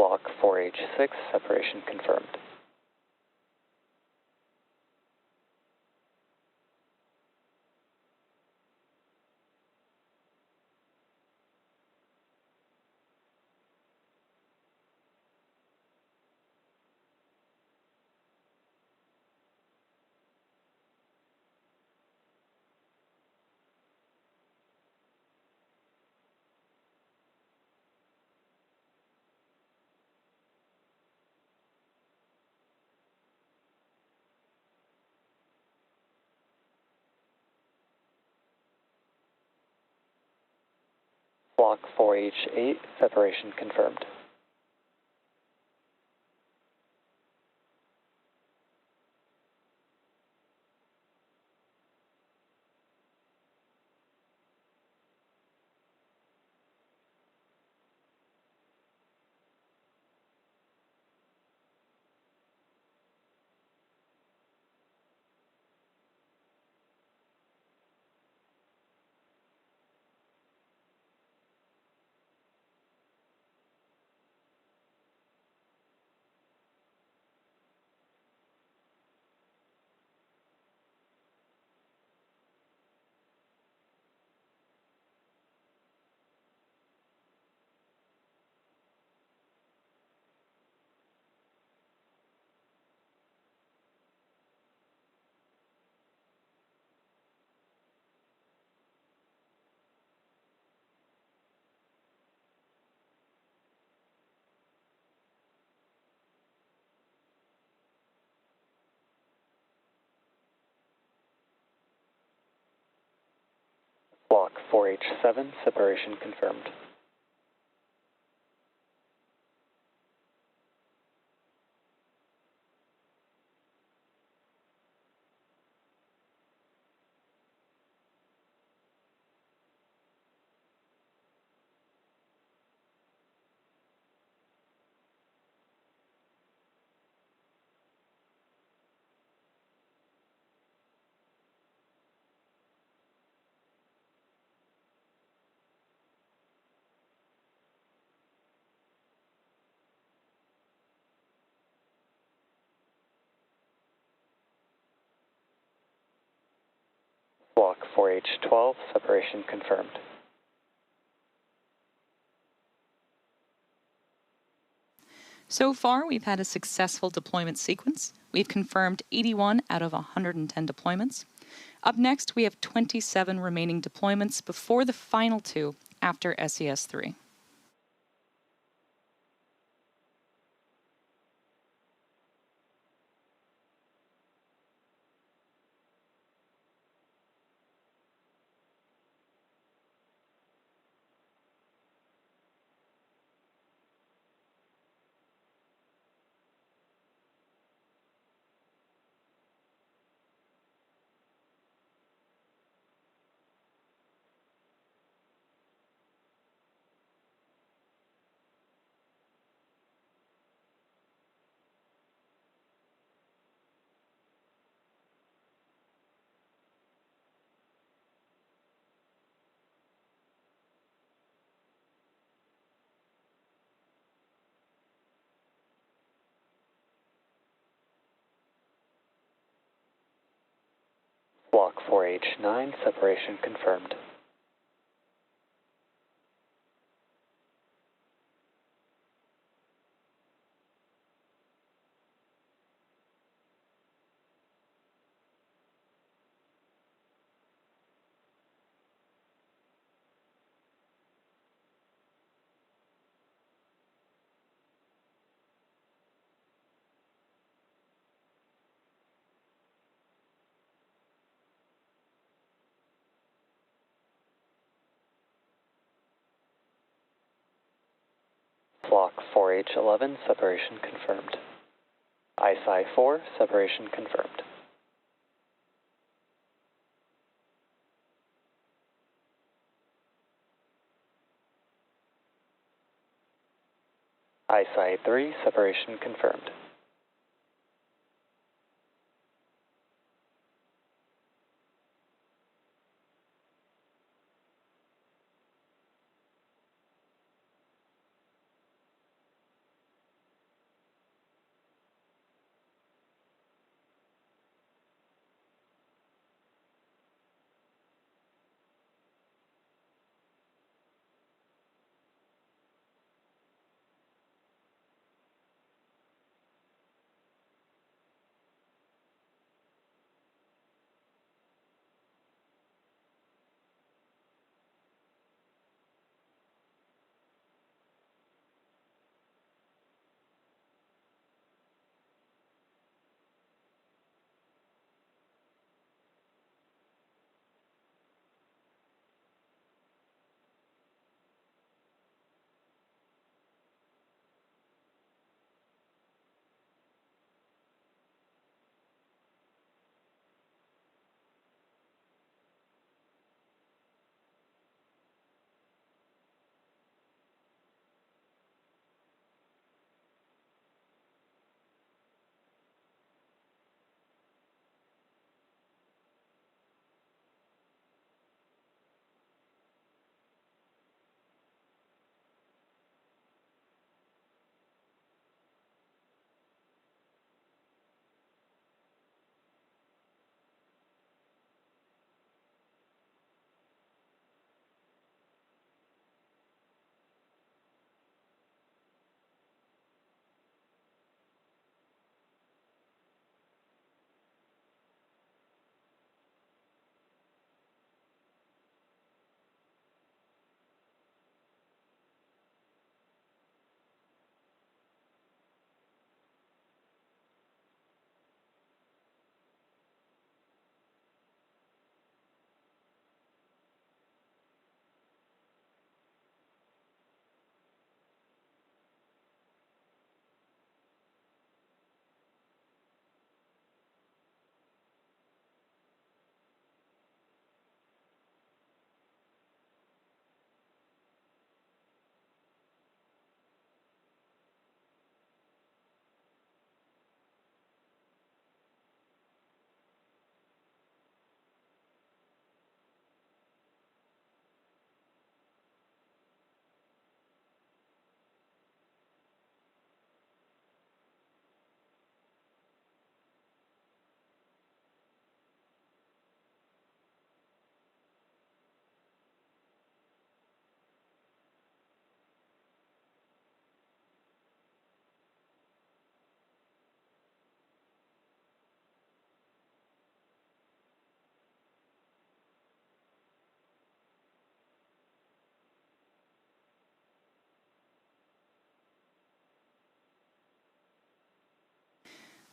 Block 4H6, separation confirmed. Block 4H8, separation confirmed. Block 4H7, separation confirmed. Block 4H12, separation confirmed. So far, we've had a successful deployment sequence. We've confirmed 81 out of 110 deployments. Up next, we have 27 remaining deployments before the final two after SES-3. Block 4H9, separation confirmed. Block 4H11, separation confirmed. ISI 4, separation confirmed. ISI 3, separation confirmed.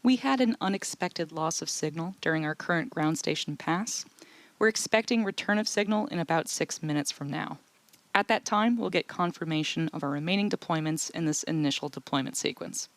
We had an unexpected loss of signal during our current ground station pass. We're expecting return of signal in about 6 minutes from now. At that time, we'll get confirmation of our remaining deployments in this initial deployment sequence.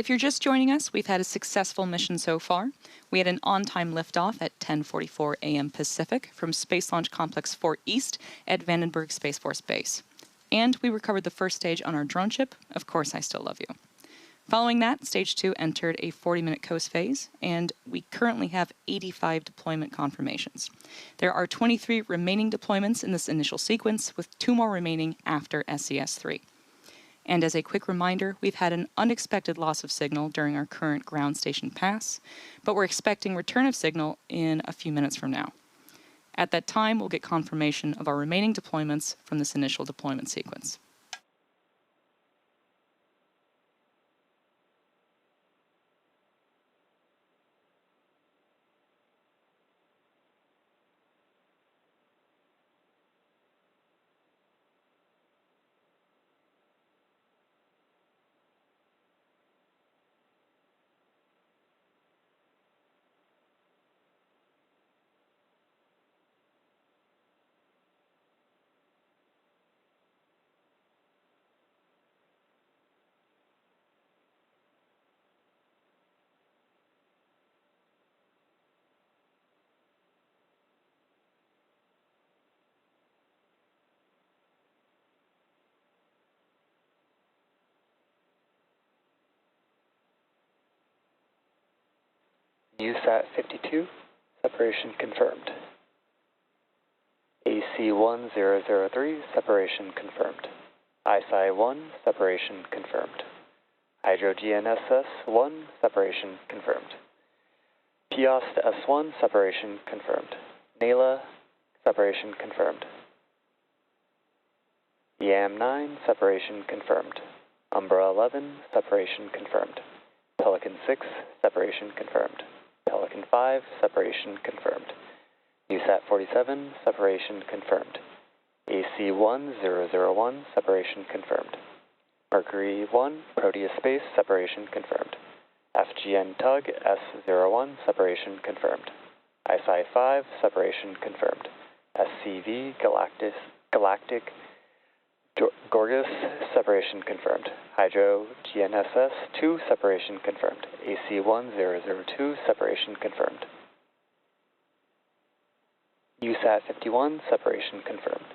If you're just joining us, we've had a successful mission so far. We had an on-time liftoff at 10:44 a.m. Pacific from Space Launch Complex 4 East at Vandenberg Space Force Base. And we recovered the first stage on our drone ship, Of Course I Still Love You. Following that, Stage 2 entered a 40-minute coast phase, and we currently have 85 deployment confirmations. There are 23 remaining deployments in this initial sequence, with 2 more remaining after SES-3. And as a quick reminder, we've had an unexpected loss of signal during our current ground station pass, but we're expecting return of signal in a few minutes from now. At that time, we'll get confirmation of our remaining deployments from this initial deployment sequence. USAT 52, separation confirmed. AC-1003, separation confirmed. ISI-1, separation confirmed. Hydro GNSS-1, separation confirmed. PIOST S-1, separation confirmed. NAILA, separation confirmed. YAM-9, separation confirmed. Umbra 11, separation confirmed. Pelican 6, separation confirmed. Pelican 5, separation confirmed. USAT 47, separation confirmed. AC-1001, separation confirmed. Mercury 1, Proteus Space, separation confirmed. FGN Tug S-01, separation confirmed. ISI-5, separation confirmed. SCV Galactic Gorgas, separation confirmed. Hydro GNSS 2, separation confirmed. AC-1002, separation confirmed. USAT 51, separation confirmed.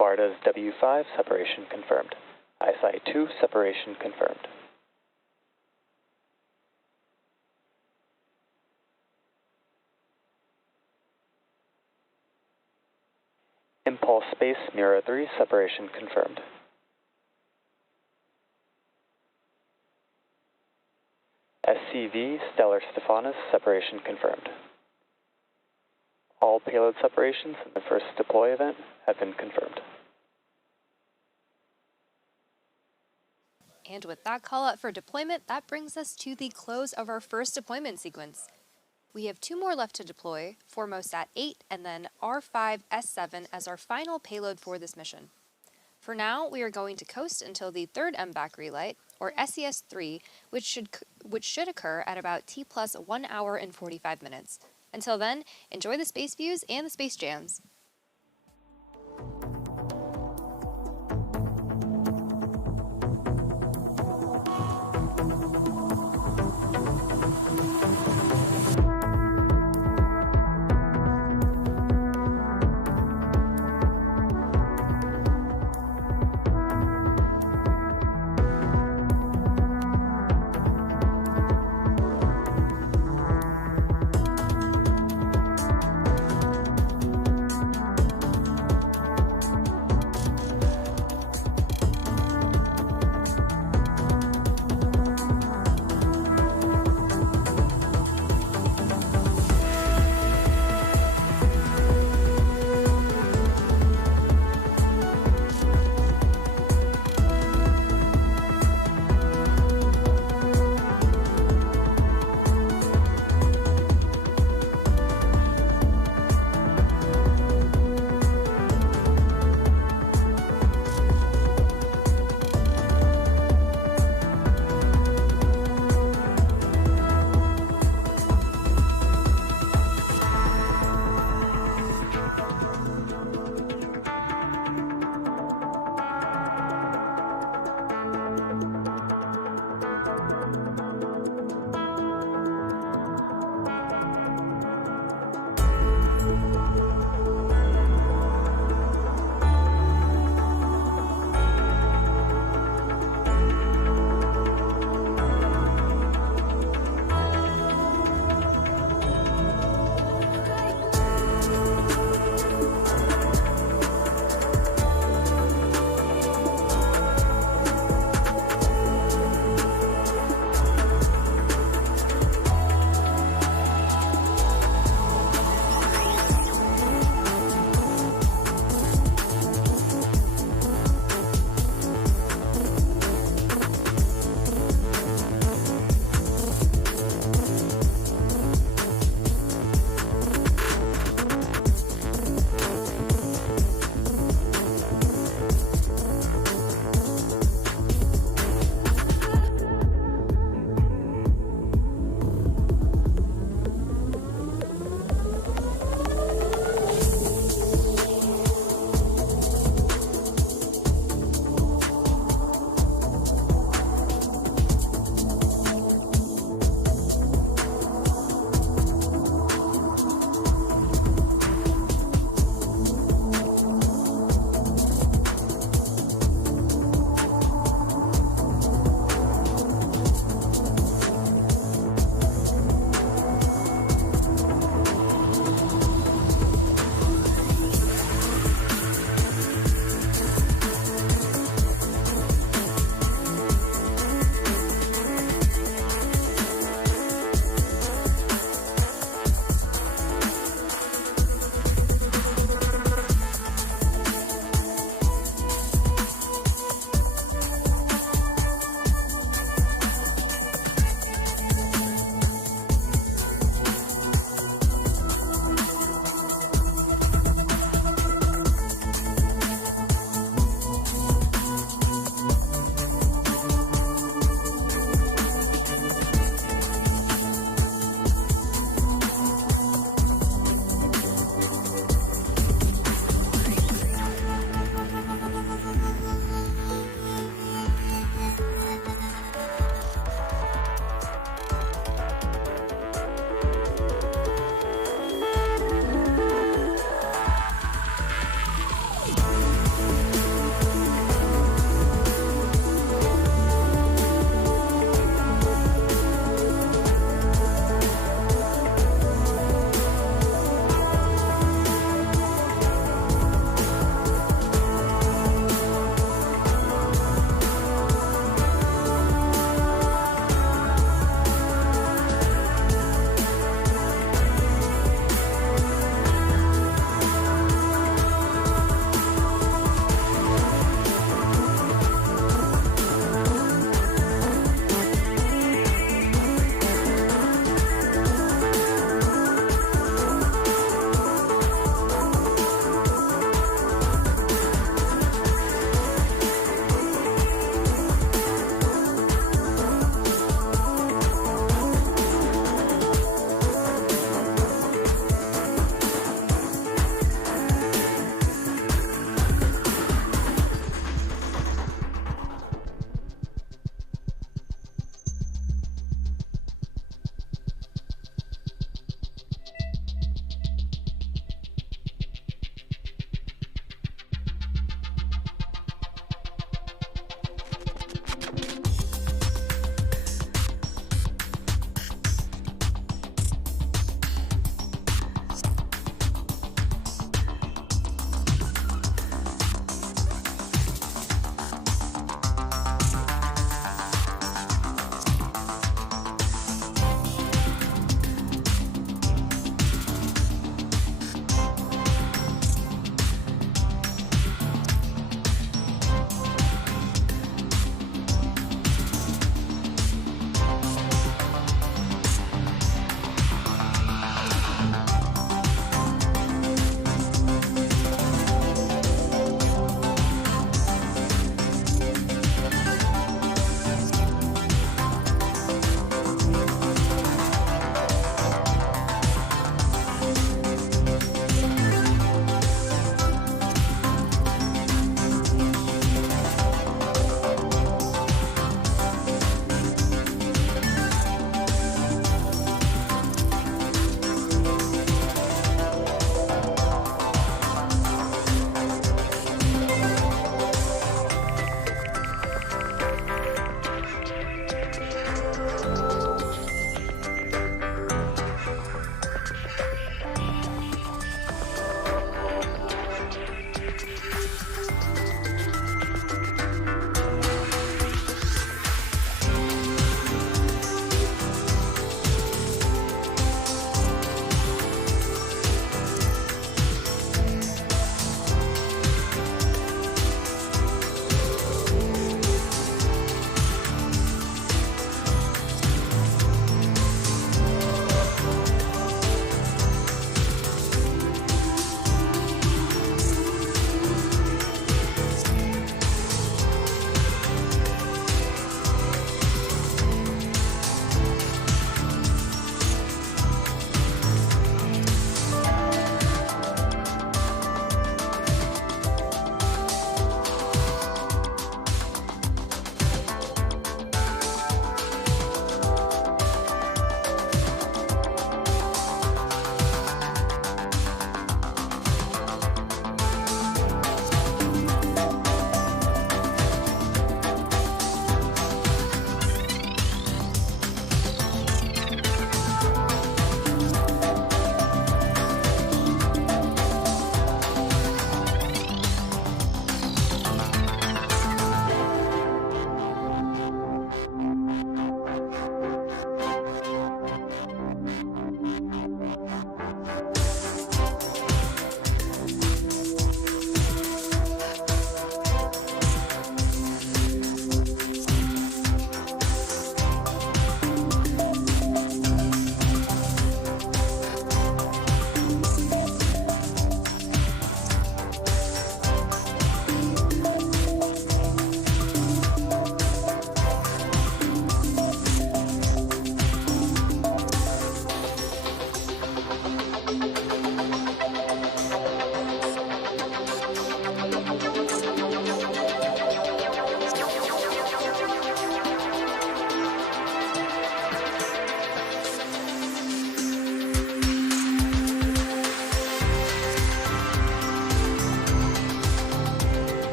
Varda's W5, separation confirmed. ISI-2, separation confirmed. Impulse Space Mira 3, separation confirmed. SCV Stellar Stephanus, separation confirmed. All payload separations in the first deploy event have been confirmed. And with that call out for deployment, that brings us to the close of our first deployment sequence. We have 2 more left to deploy, Formosat 8 and then R5S7 as our final payload for this mission. For now, we are going to coast until the 3rd MVAC relight, or SES-3, which should occur at about T plus 1 hour and 45 minutes. Until then, enjoy the space views and the space jams.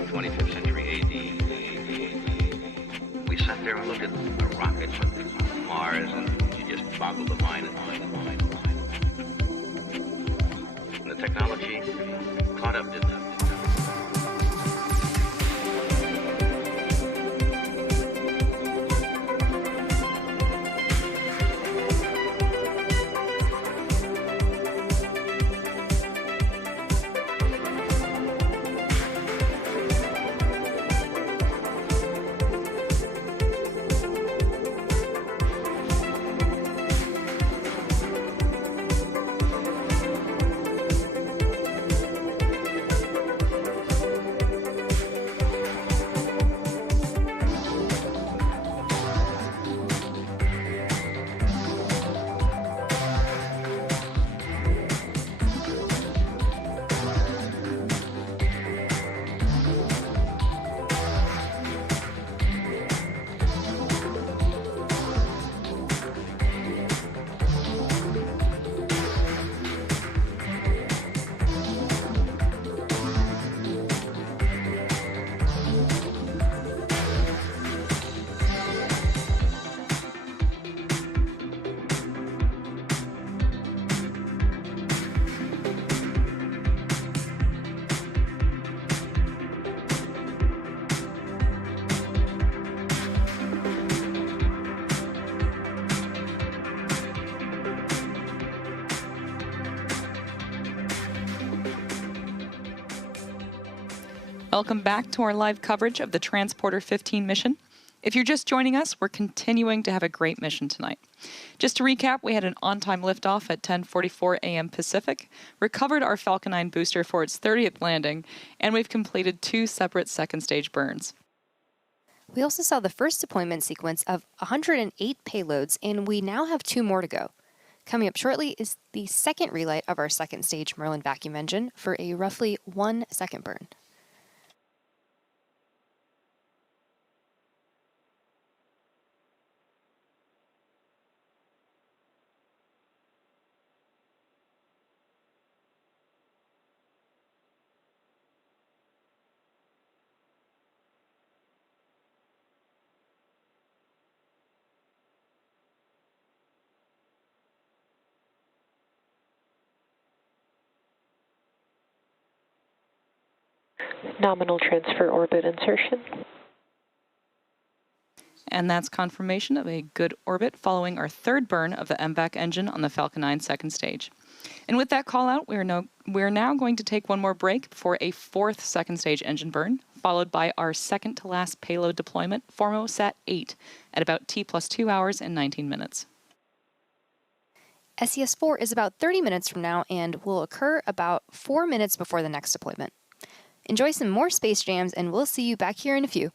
25th century AD. We sat there and looked at the rockets from Mars, and you just boggled the mind. And the technology caught up, didn't it? Welcome back to our live coverage of the Transporter 15 mission. If you're just joining us, we're continuing to have a great mission tonight. Just to recap, we had an on-time liftoff at 10:44 a.m. Pacific, recovered our Falcon 9 booster for its 30th landing, and we've completed 2 separate second-stage burns. We also saw the first deployment sequence of 108 payloads, and we now have 2 more to go. Coming up shortly is the second relight of our second-stage Merlin vacuum engine for a roughly 1-second burn. Nominal transfer orbit insertion. And that's confirmation of a good orbit following our third burn of the MVAC engine on the Falcon 9 second stage. And with that call out, we're now going to take one more break before a 4th second stage engine burn, followed by our second to last payload deployment, Formosat 8, at about T+2 hours and 19 minutes. SES-4 is about 30 minutes from now and will occur about 4 minutes before the next deployment. Enjoy some more space jams, and we'll see you back here in a few.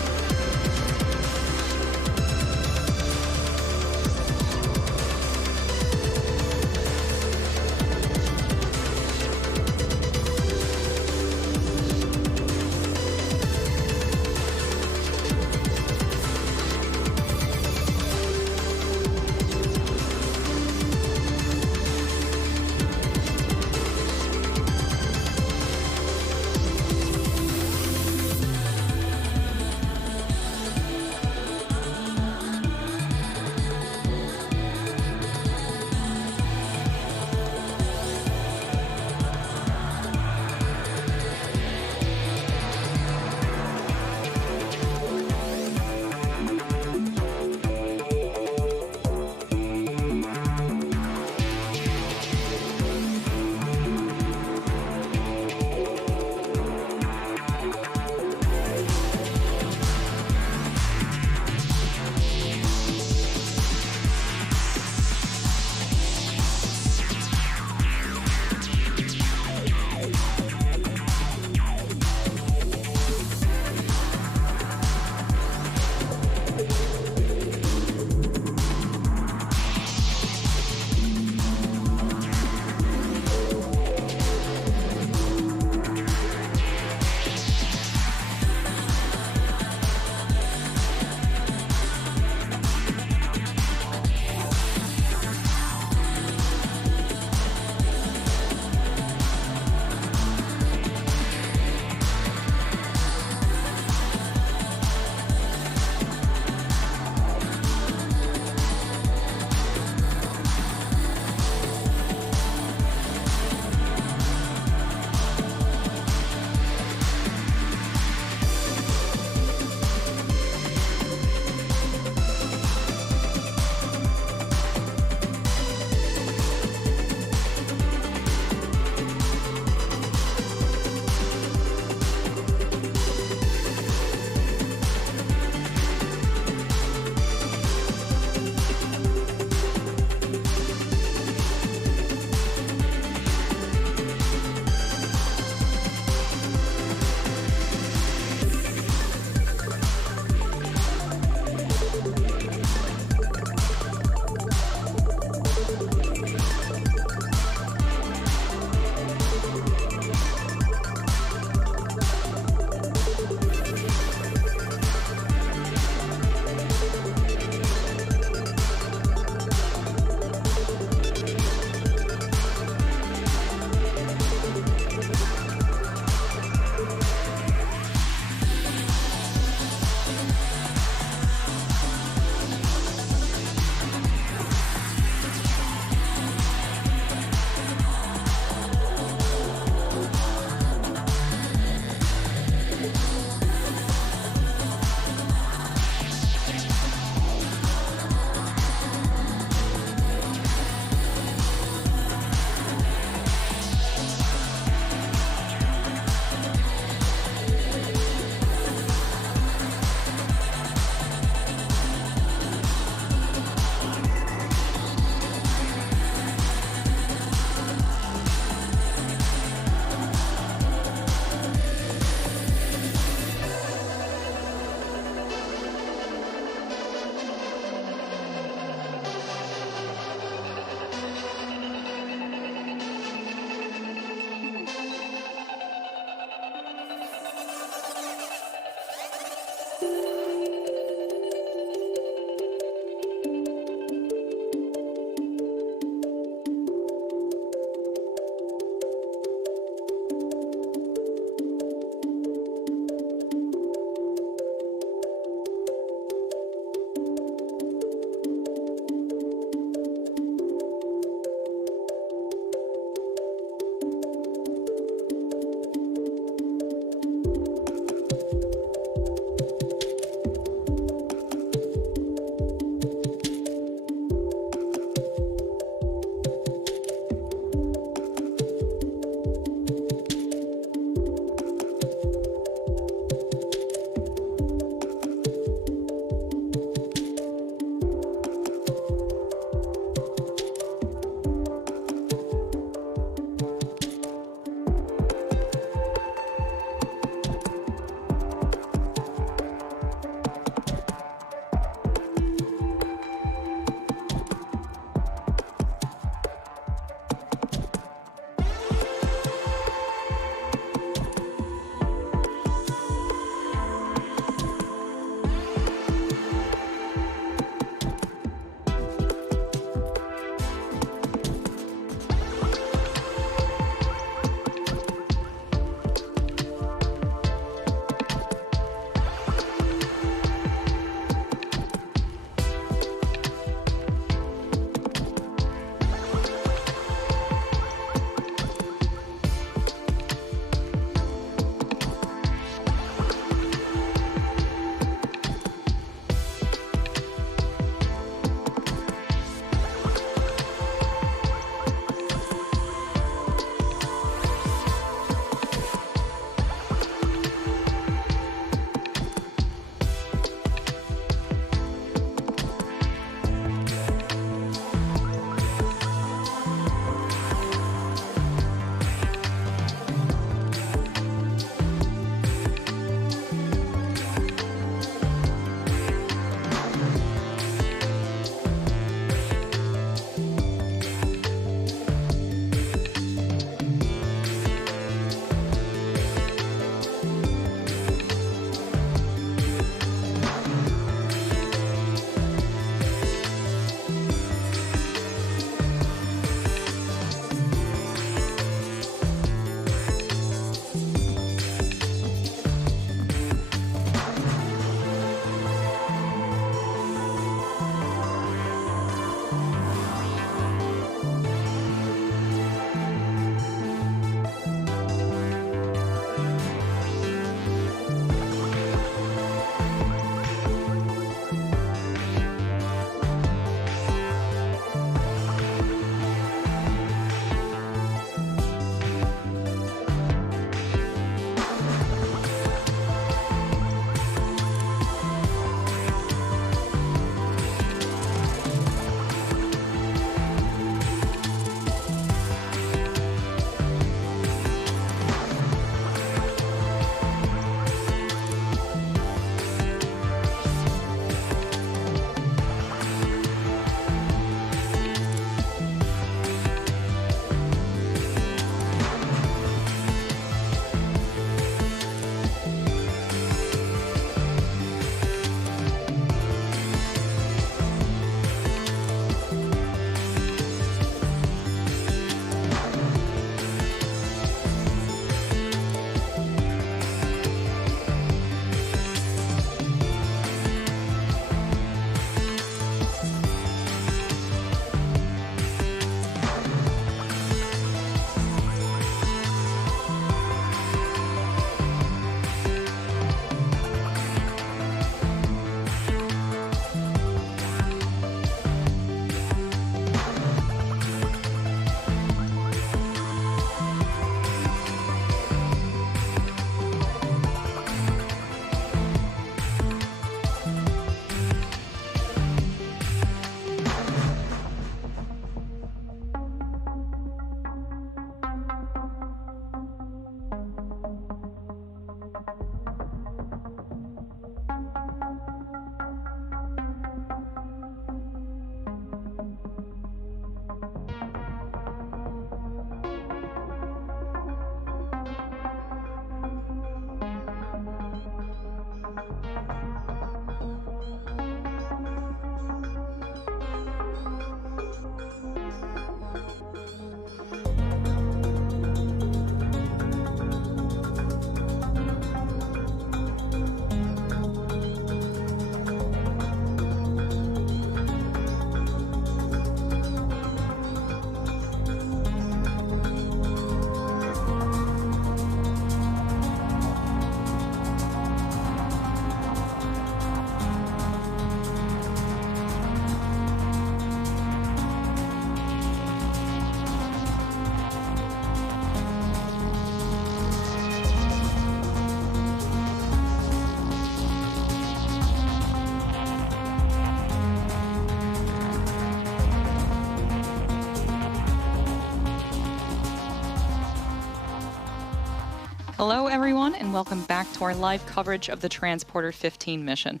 Hello, everyone, and welcome back to our live coverage of the Transporter 15 mission.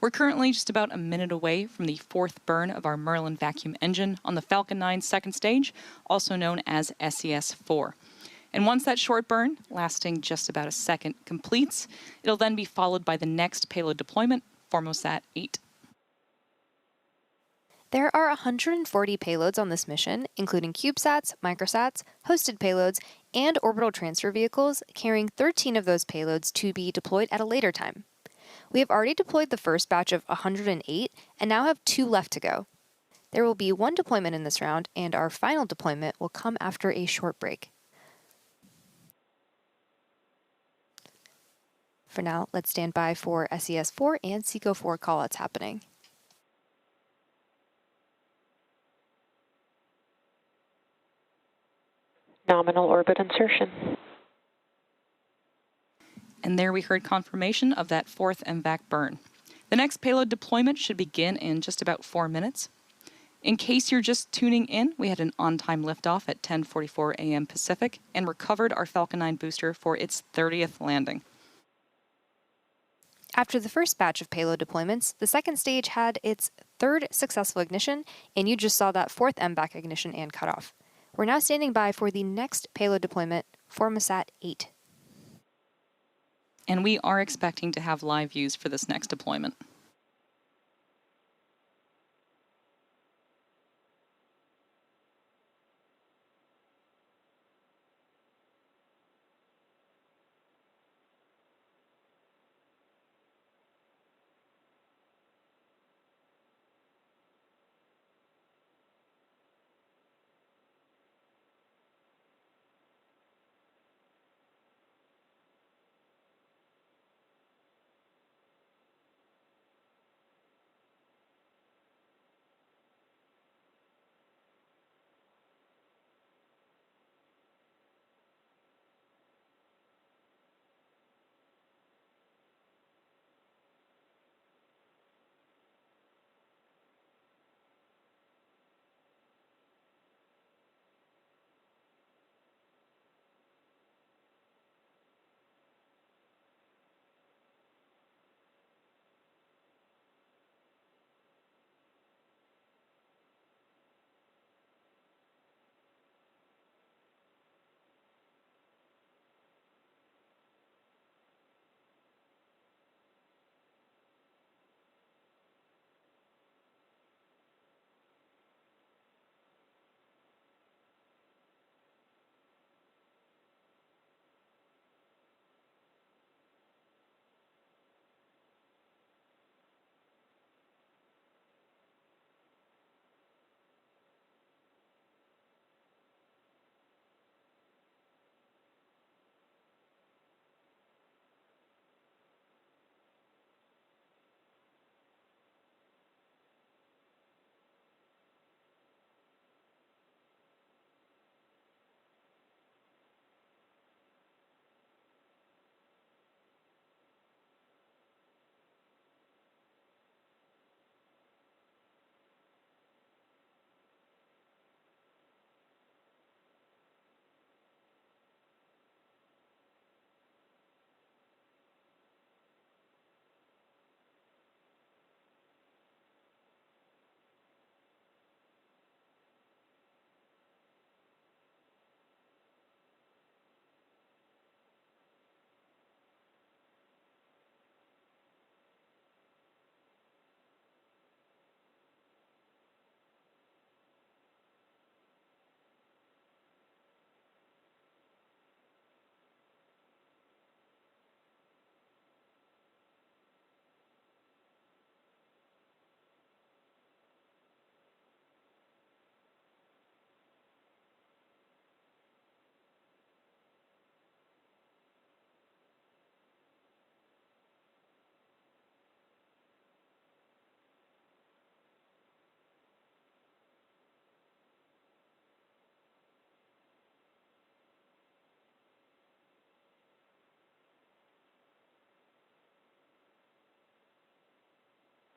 We're currently just about a minute away from the fourth burn of our Merlin vacuum engine on the Falcon 9's second stage, also known as SES-4. And once that short burn, lasting just about a second, completes, it'll then be followed by the next payload deployment, Formosat 8. There are 140 payloads on this mission, including CubeSats, microsats, hosted payloads, and orbital transfer vehicles, carrying 13 of those payloads to be deployed at a later time. We have already deployed the first batch of 108 and now have 2 left to go. There will be 1 deployment in this round, and our final deployment will come after a short break. For now, let's stand by for SES-4 and SECO-4 callouts happening. Nominal orbit insertion. And there we heard confirmation of that fourth MVAC burn. The next payload deployment should begin in just about 4 minutes. In case you're just tuning in, we had an on-time liftoff at 10:44 a.m. Pacific and recovered our Falcon 9 booster for its 30th landing. After the first batch of payload deployments, the second stage had its 3rd successful ignition, and you just saw that 4th MVAC ignition and cutoff. We're now standing by for the next payload deployment, Formosat 8. And we are expecting to have live views for this next deployment.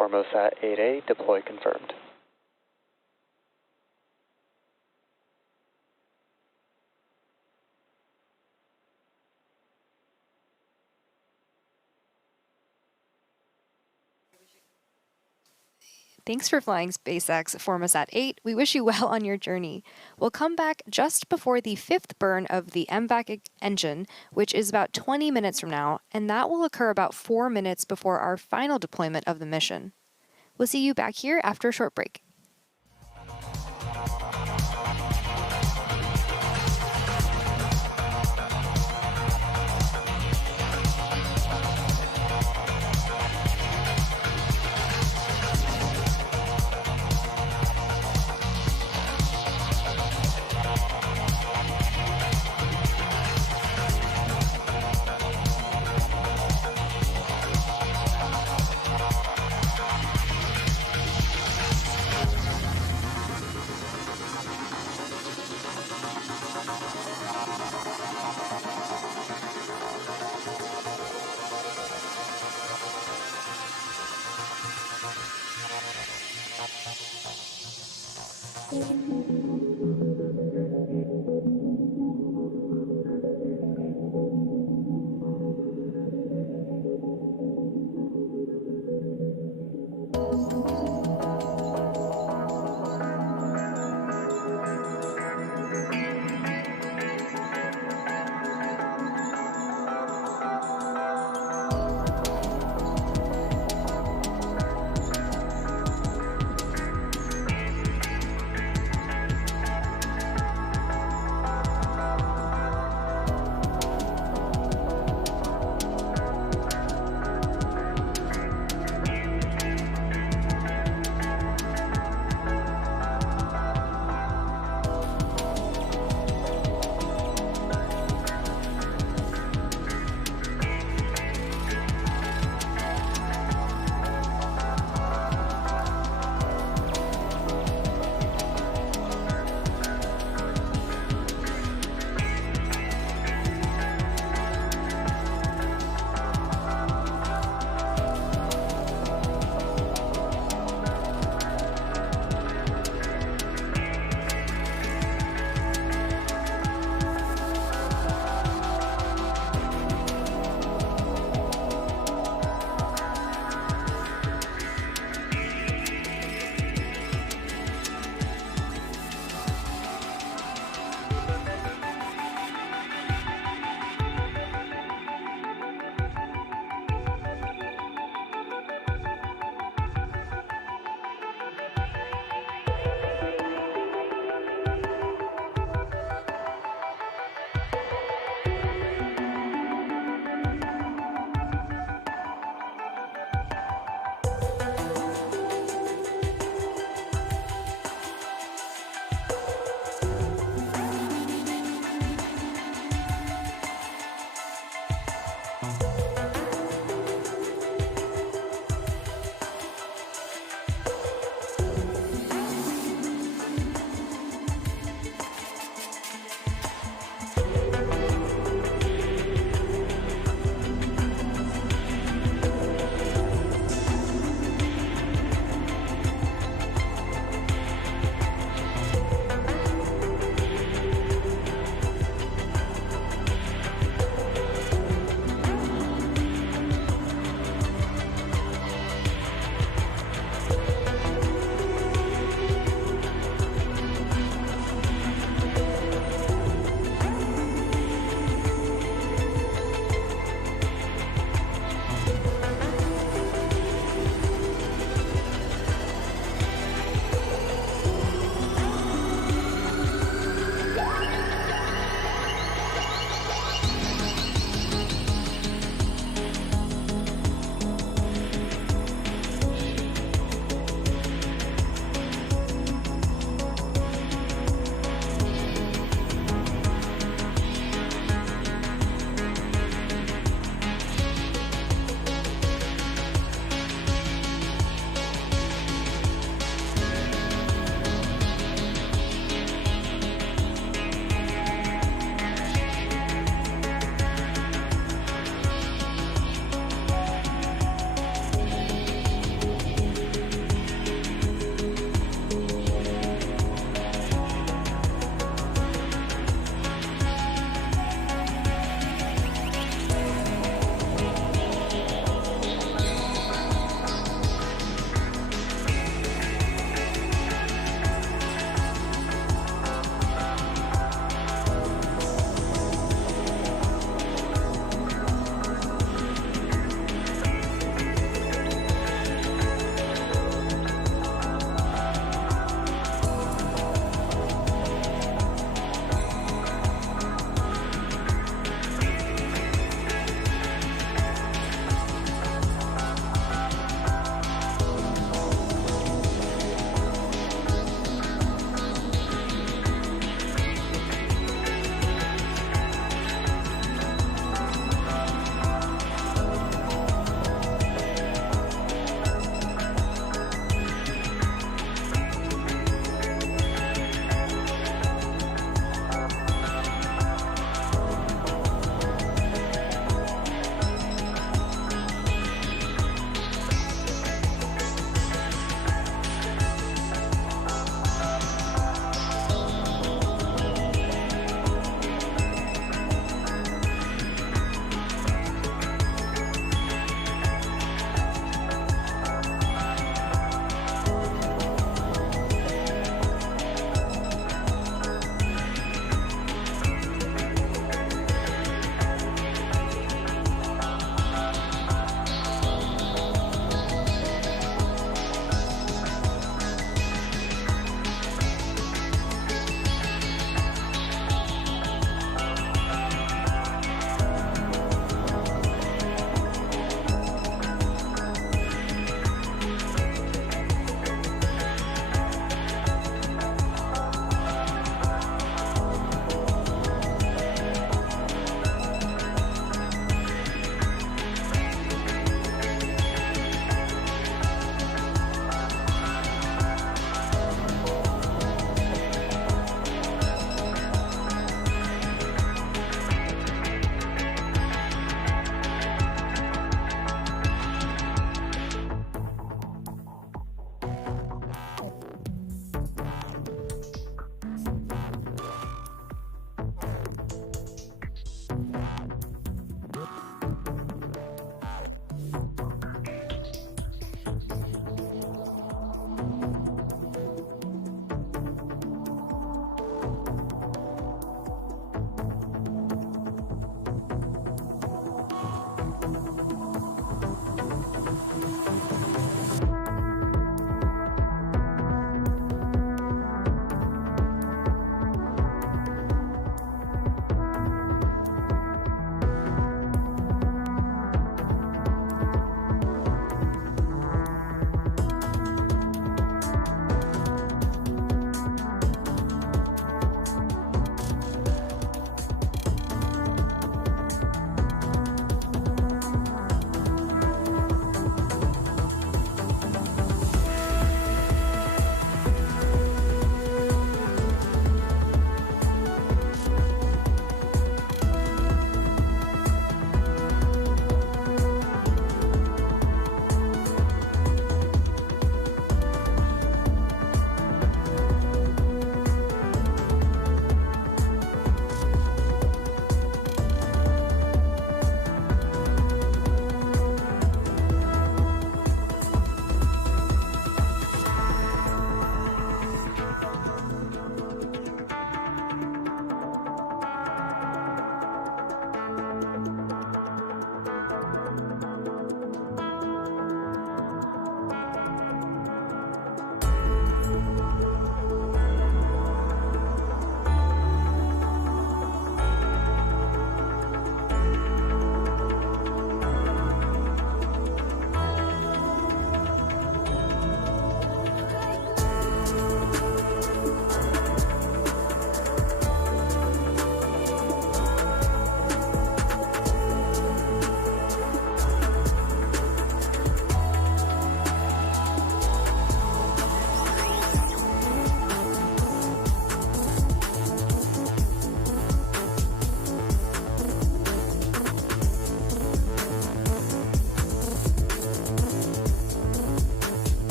Formosat 8A, deploy confirmed. Thanks for flying SpaceX Formosat 8. We wish you well on your journey. We'll come back just before the 5th burn of the MVAC engine, which is about 20 minutes from now, and that will occur about 4 minutes before our final deployment of the mission. We'll see you back here after a short break.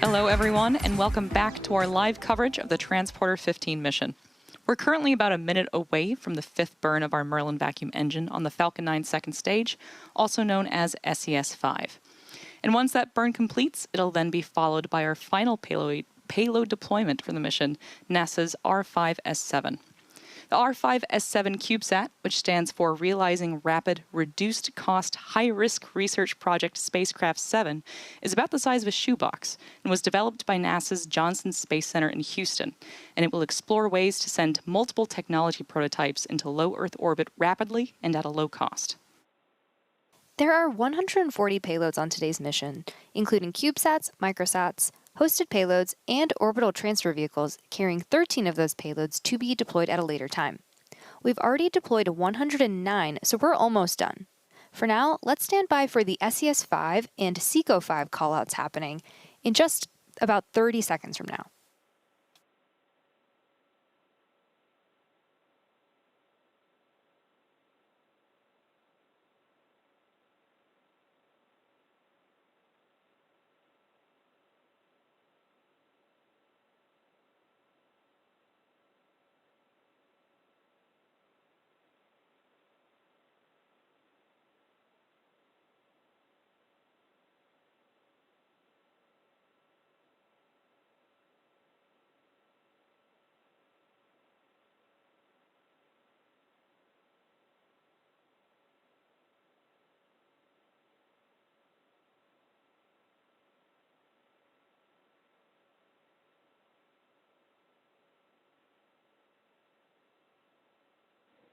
Hello, everyone, and welcome back to our live coverage of the Transporter 15 mission. We're currently about a minute away from the fifth burn of our Merlin vacuum engine on the Falcon 9 second stage, also known as SES-5. And once that burn completes, it'll then be followed by our final payload deployment for the mission, NASA's R5S7. The R5S7 CubeSat, which stands for Realizing Rapid, Reduced Cost, High-Risk Research Project Spacecraft 7, is about the size of a shoebox and was developed by NASA's Johnson Space Center in Houston, and it will explore ways to send multiple technology prototypes into low Earth orbit rapidly and at a low cost. There are 140 payloads on today's mission, including CubeSats, microsats, hosted payloads, and orbital transfer vehicles, carrying 13 of those payloads to be deployed at a later time. We've already deployed 109, so we're almost done. For now, let's stand by for the SES-5 and SECO-5 callouts happening in just about 30 seconds from now.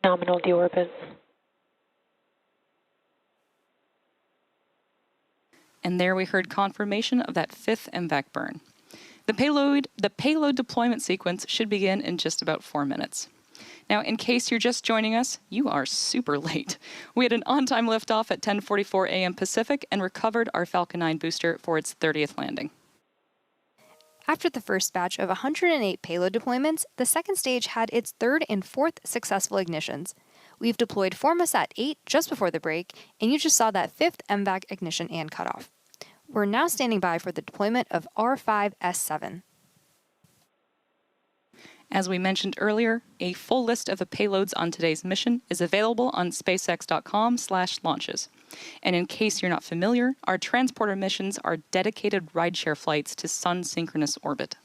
Nominal deorbit. And there we heard confirmation of that fifth MVAC burn. The payload deployment sequence should begin in just about 4 minutes. Now, in case you're just joining us, you are super late. We had an on-time liftoff at 10:44 a.m. Pacific and recovered our Falcon 9 booster for its 30th landing. After the first batch of 108 payload deployments, the second stage had its third and fourth successful ignitions. We've deployed Formosat 8 just before the break, and you just saw that fifth MVAC ignition and cutoff. We're now standing by for the deployment of R5S7. As we mentioned earlier, a full list of the payloads on today's mission is available on spacex.com/launches. And in case you're not familiar, our transporter missions are dedicated rideshare flights to Sun-Synchronous orbit.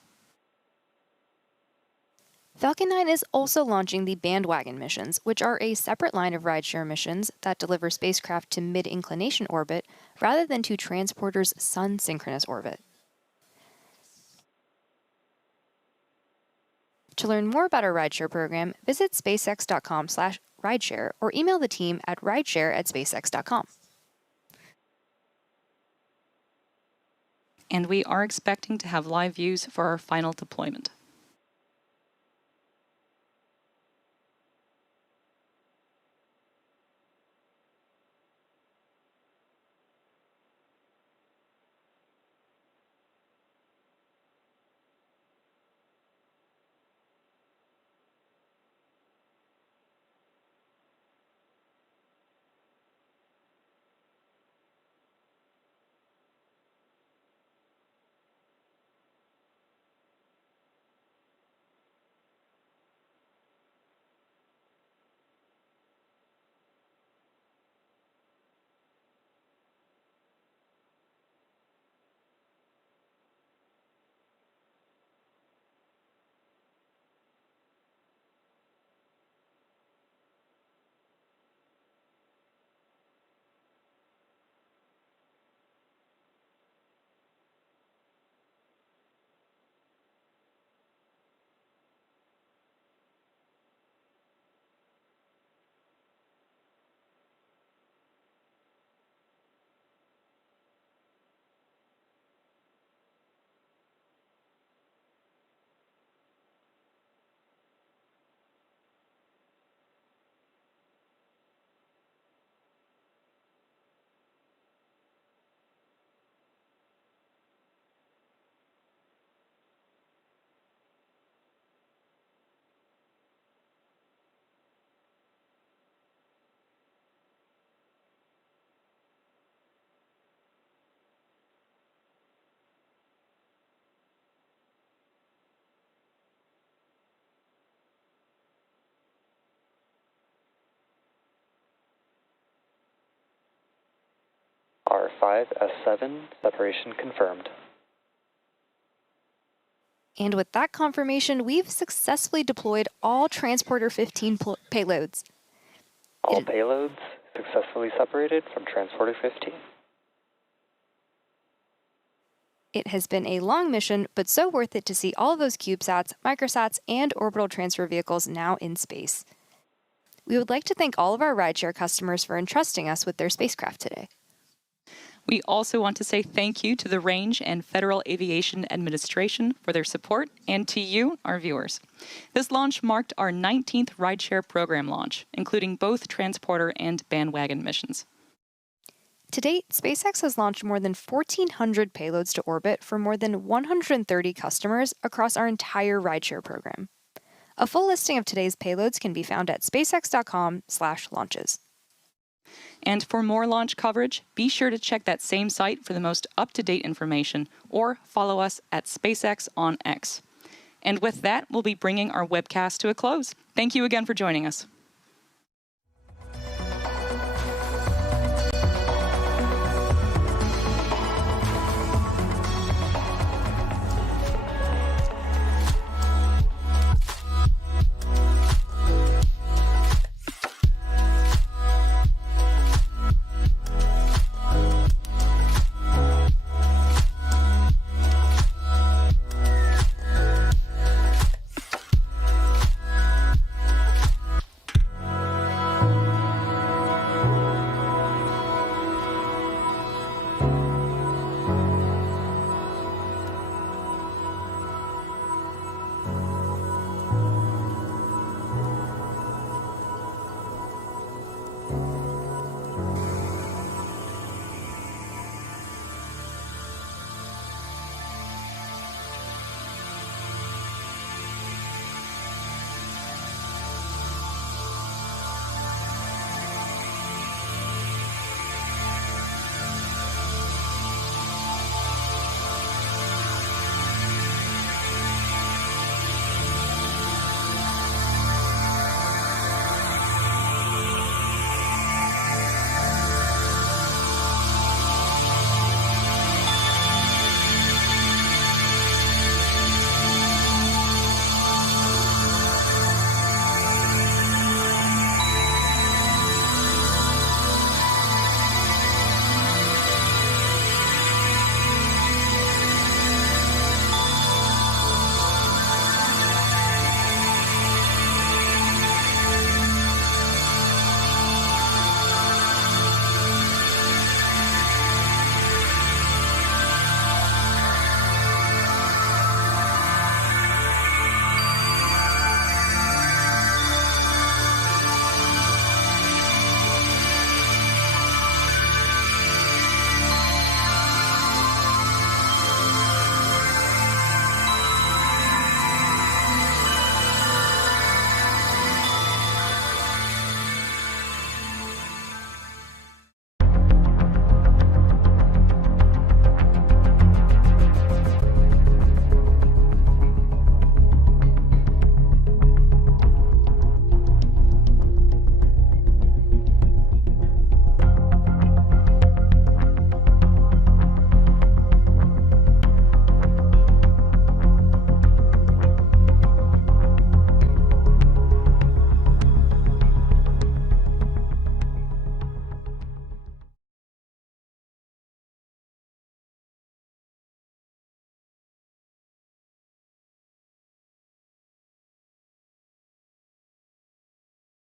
Falcon 9 is also launching the bandwagon missions, which are a separate line of rideshare missions that deliver spacecraft to mid-inclination orbit rather than to transporters' sun-synchronous orbit. To learn more about our rideshare program, visit spacex.com/rideshare or email the team at rideshare@spacex.com. And we are expecting to have live views for our final deployment. R5S7, separation confirmed. And with that confirmation, we've successfully deployed all Transporter 15 payloads. All payloads successfully separated from Transporter 15. It has been a long mission, but so worth it to see all of those CubeSats, microsats, and orbital transfer vehicles now in space. We would like to thank all of our rideshare customers for entrusting us with their spacecraft today. We also want to say thank you to the Range and Federal Aviation Administration for their support, and to you, our viewers. This launch marked our 19th rideshare program launch, including both transporter and bandwagon missions. To date, SpaceX has launched more than 1,400 payloads to orbit for more than 130 customers across our entire rideshare program. A full listing of today's payloads can be found at spacex.com/launches. And for more launch coverage, be sure to check that same site for the most up-to-date information, or follow us at SpaceX on X. And with that, we'll be bringing our webcast to a close. Thank you again for joining us.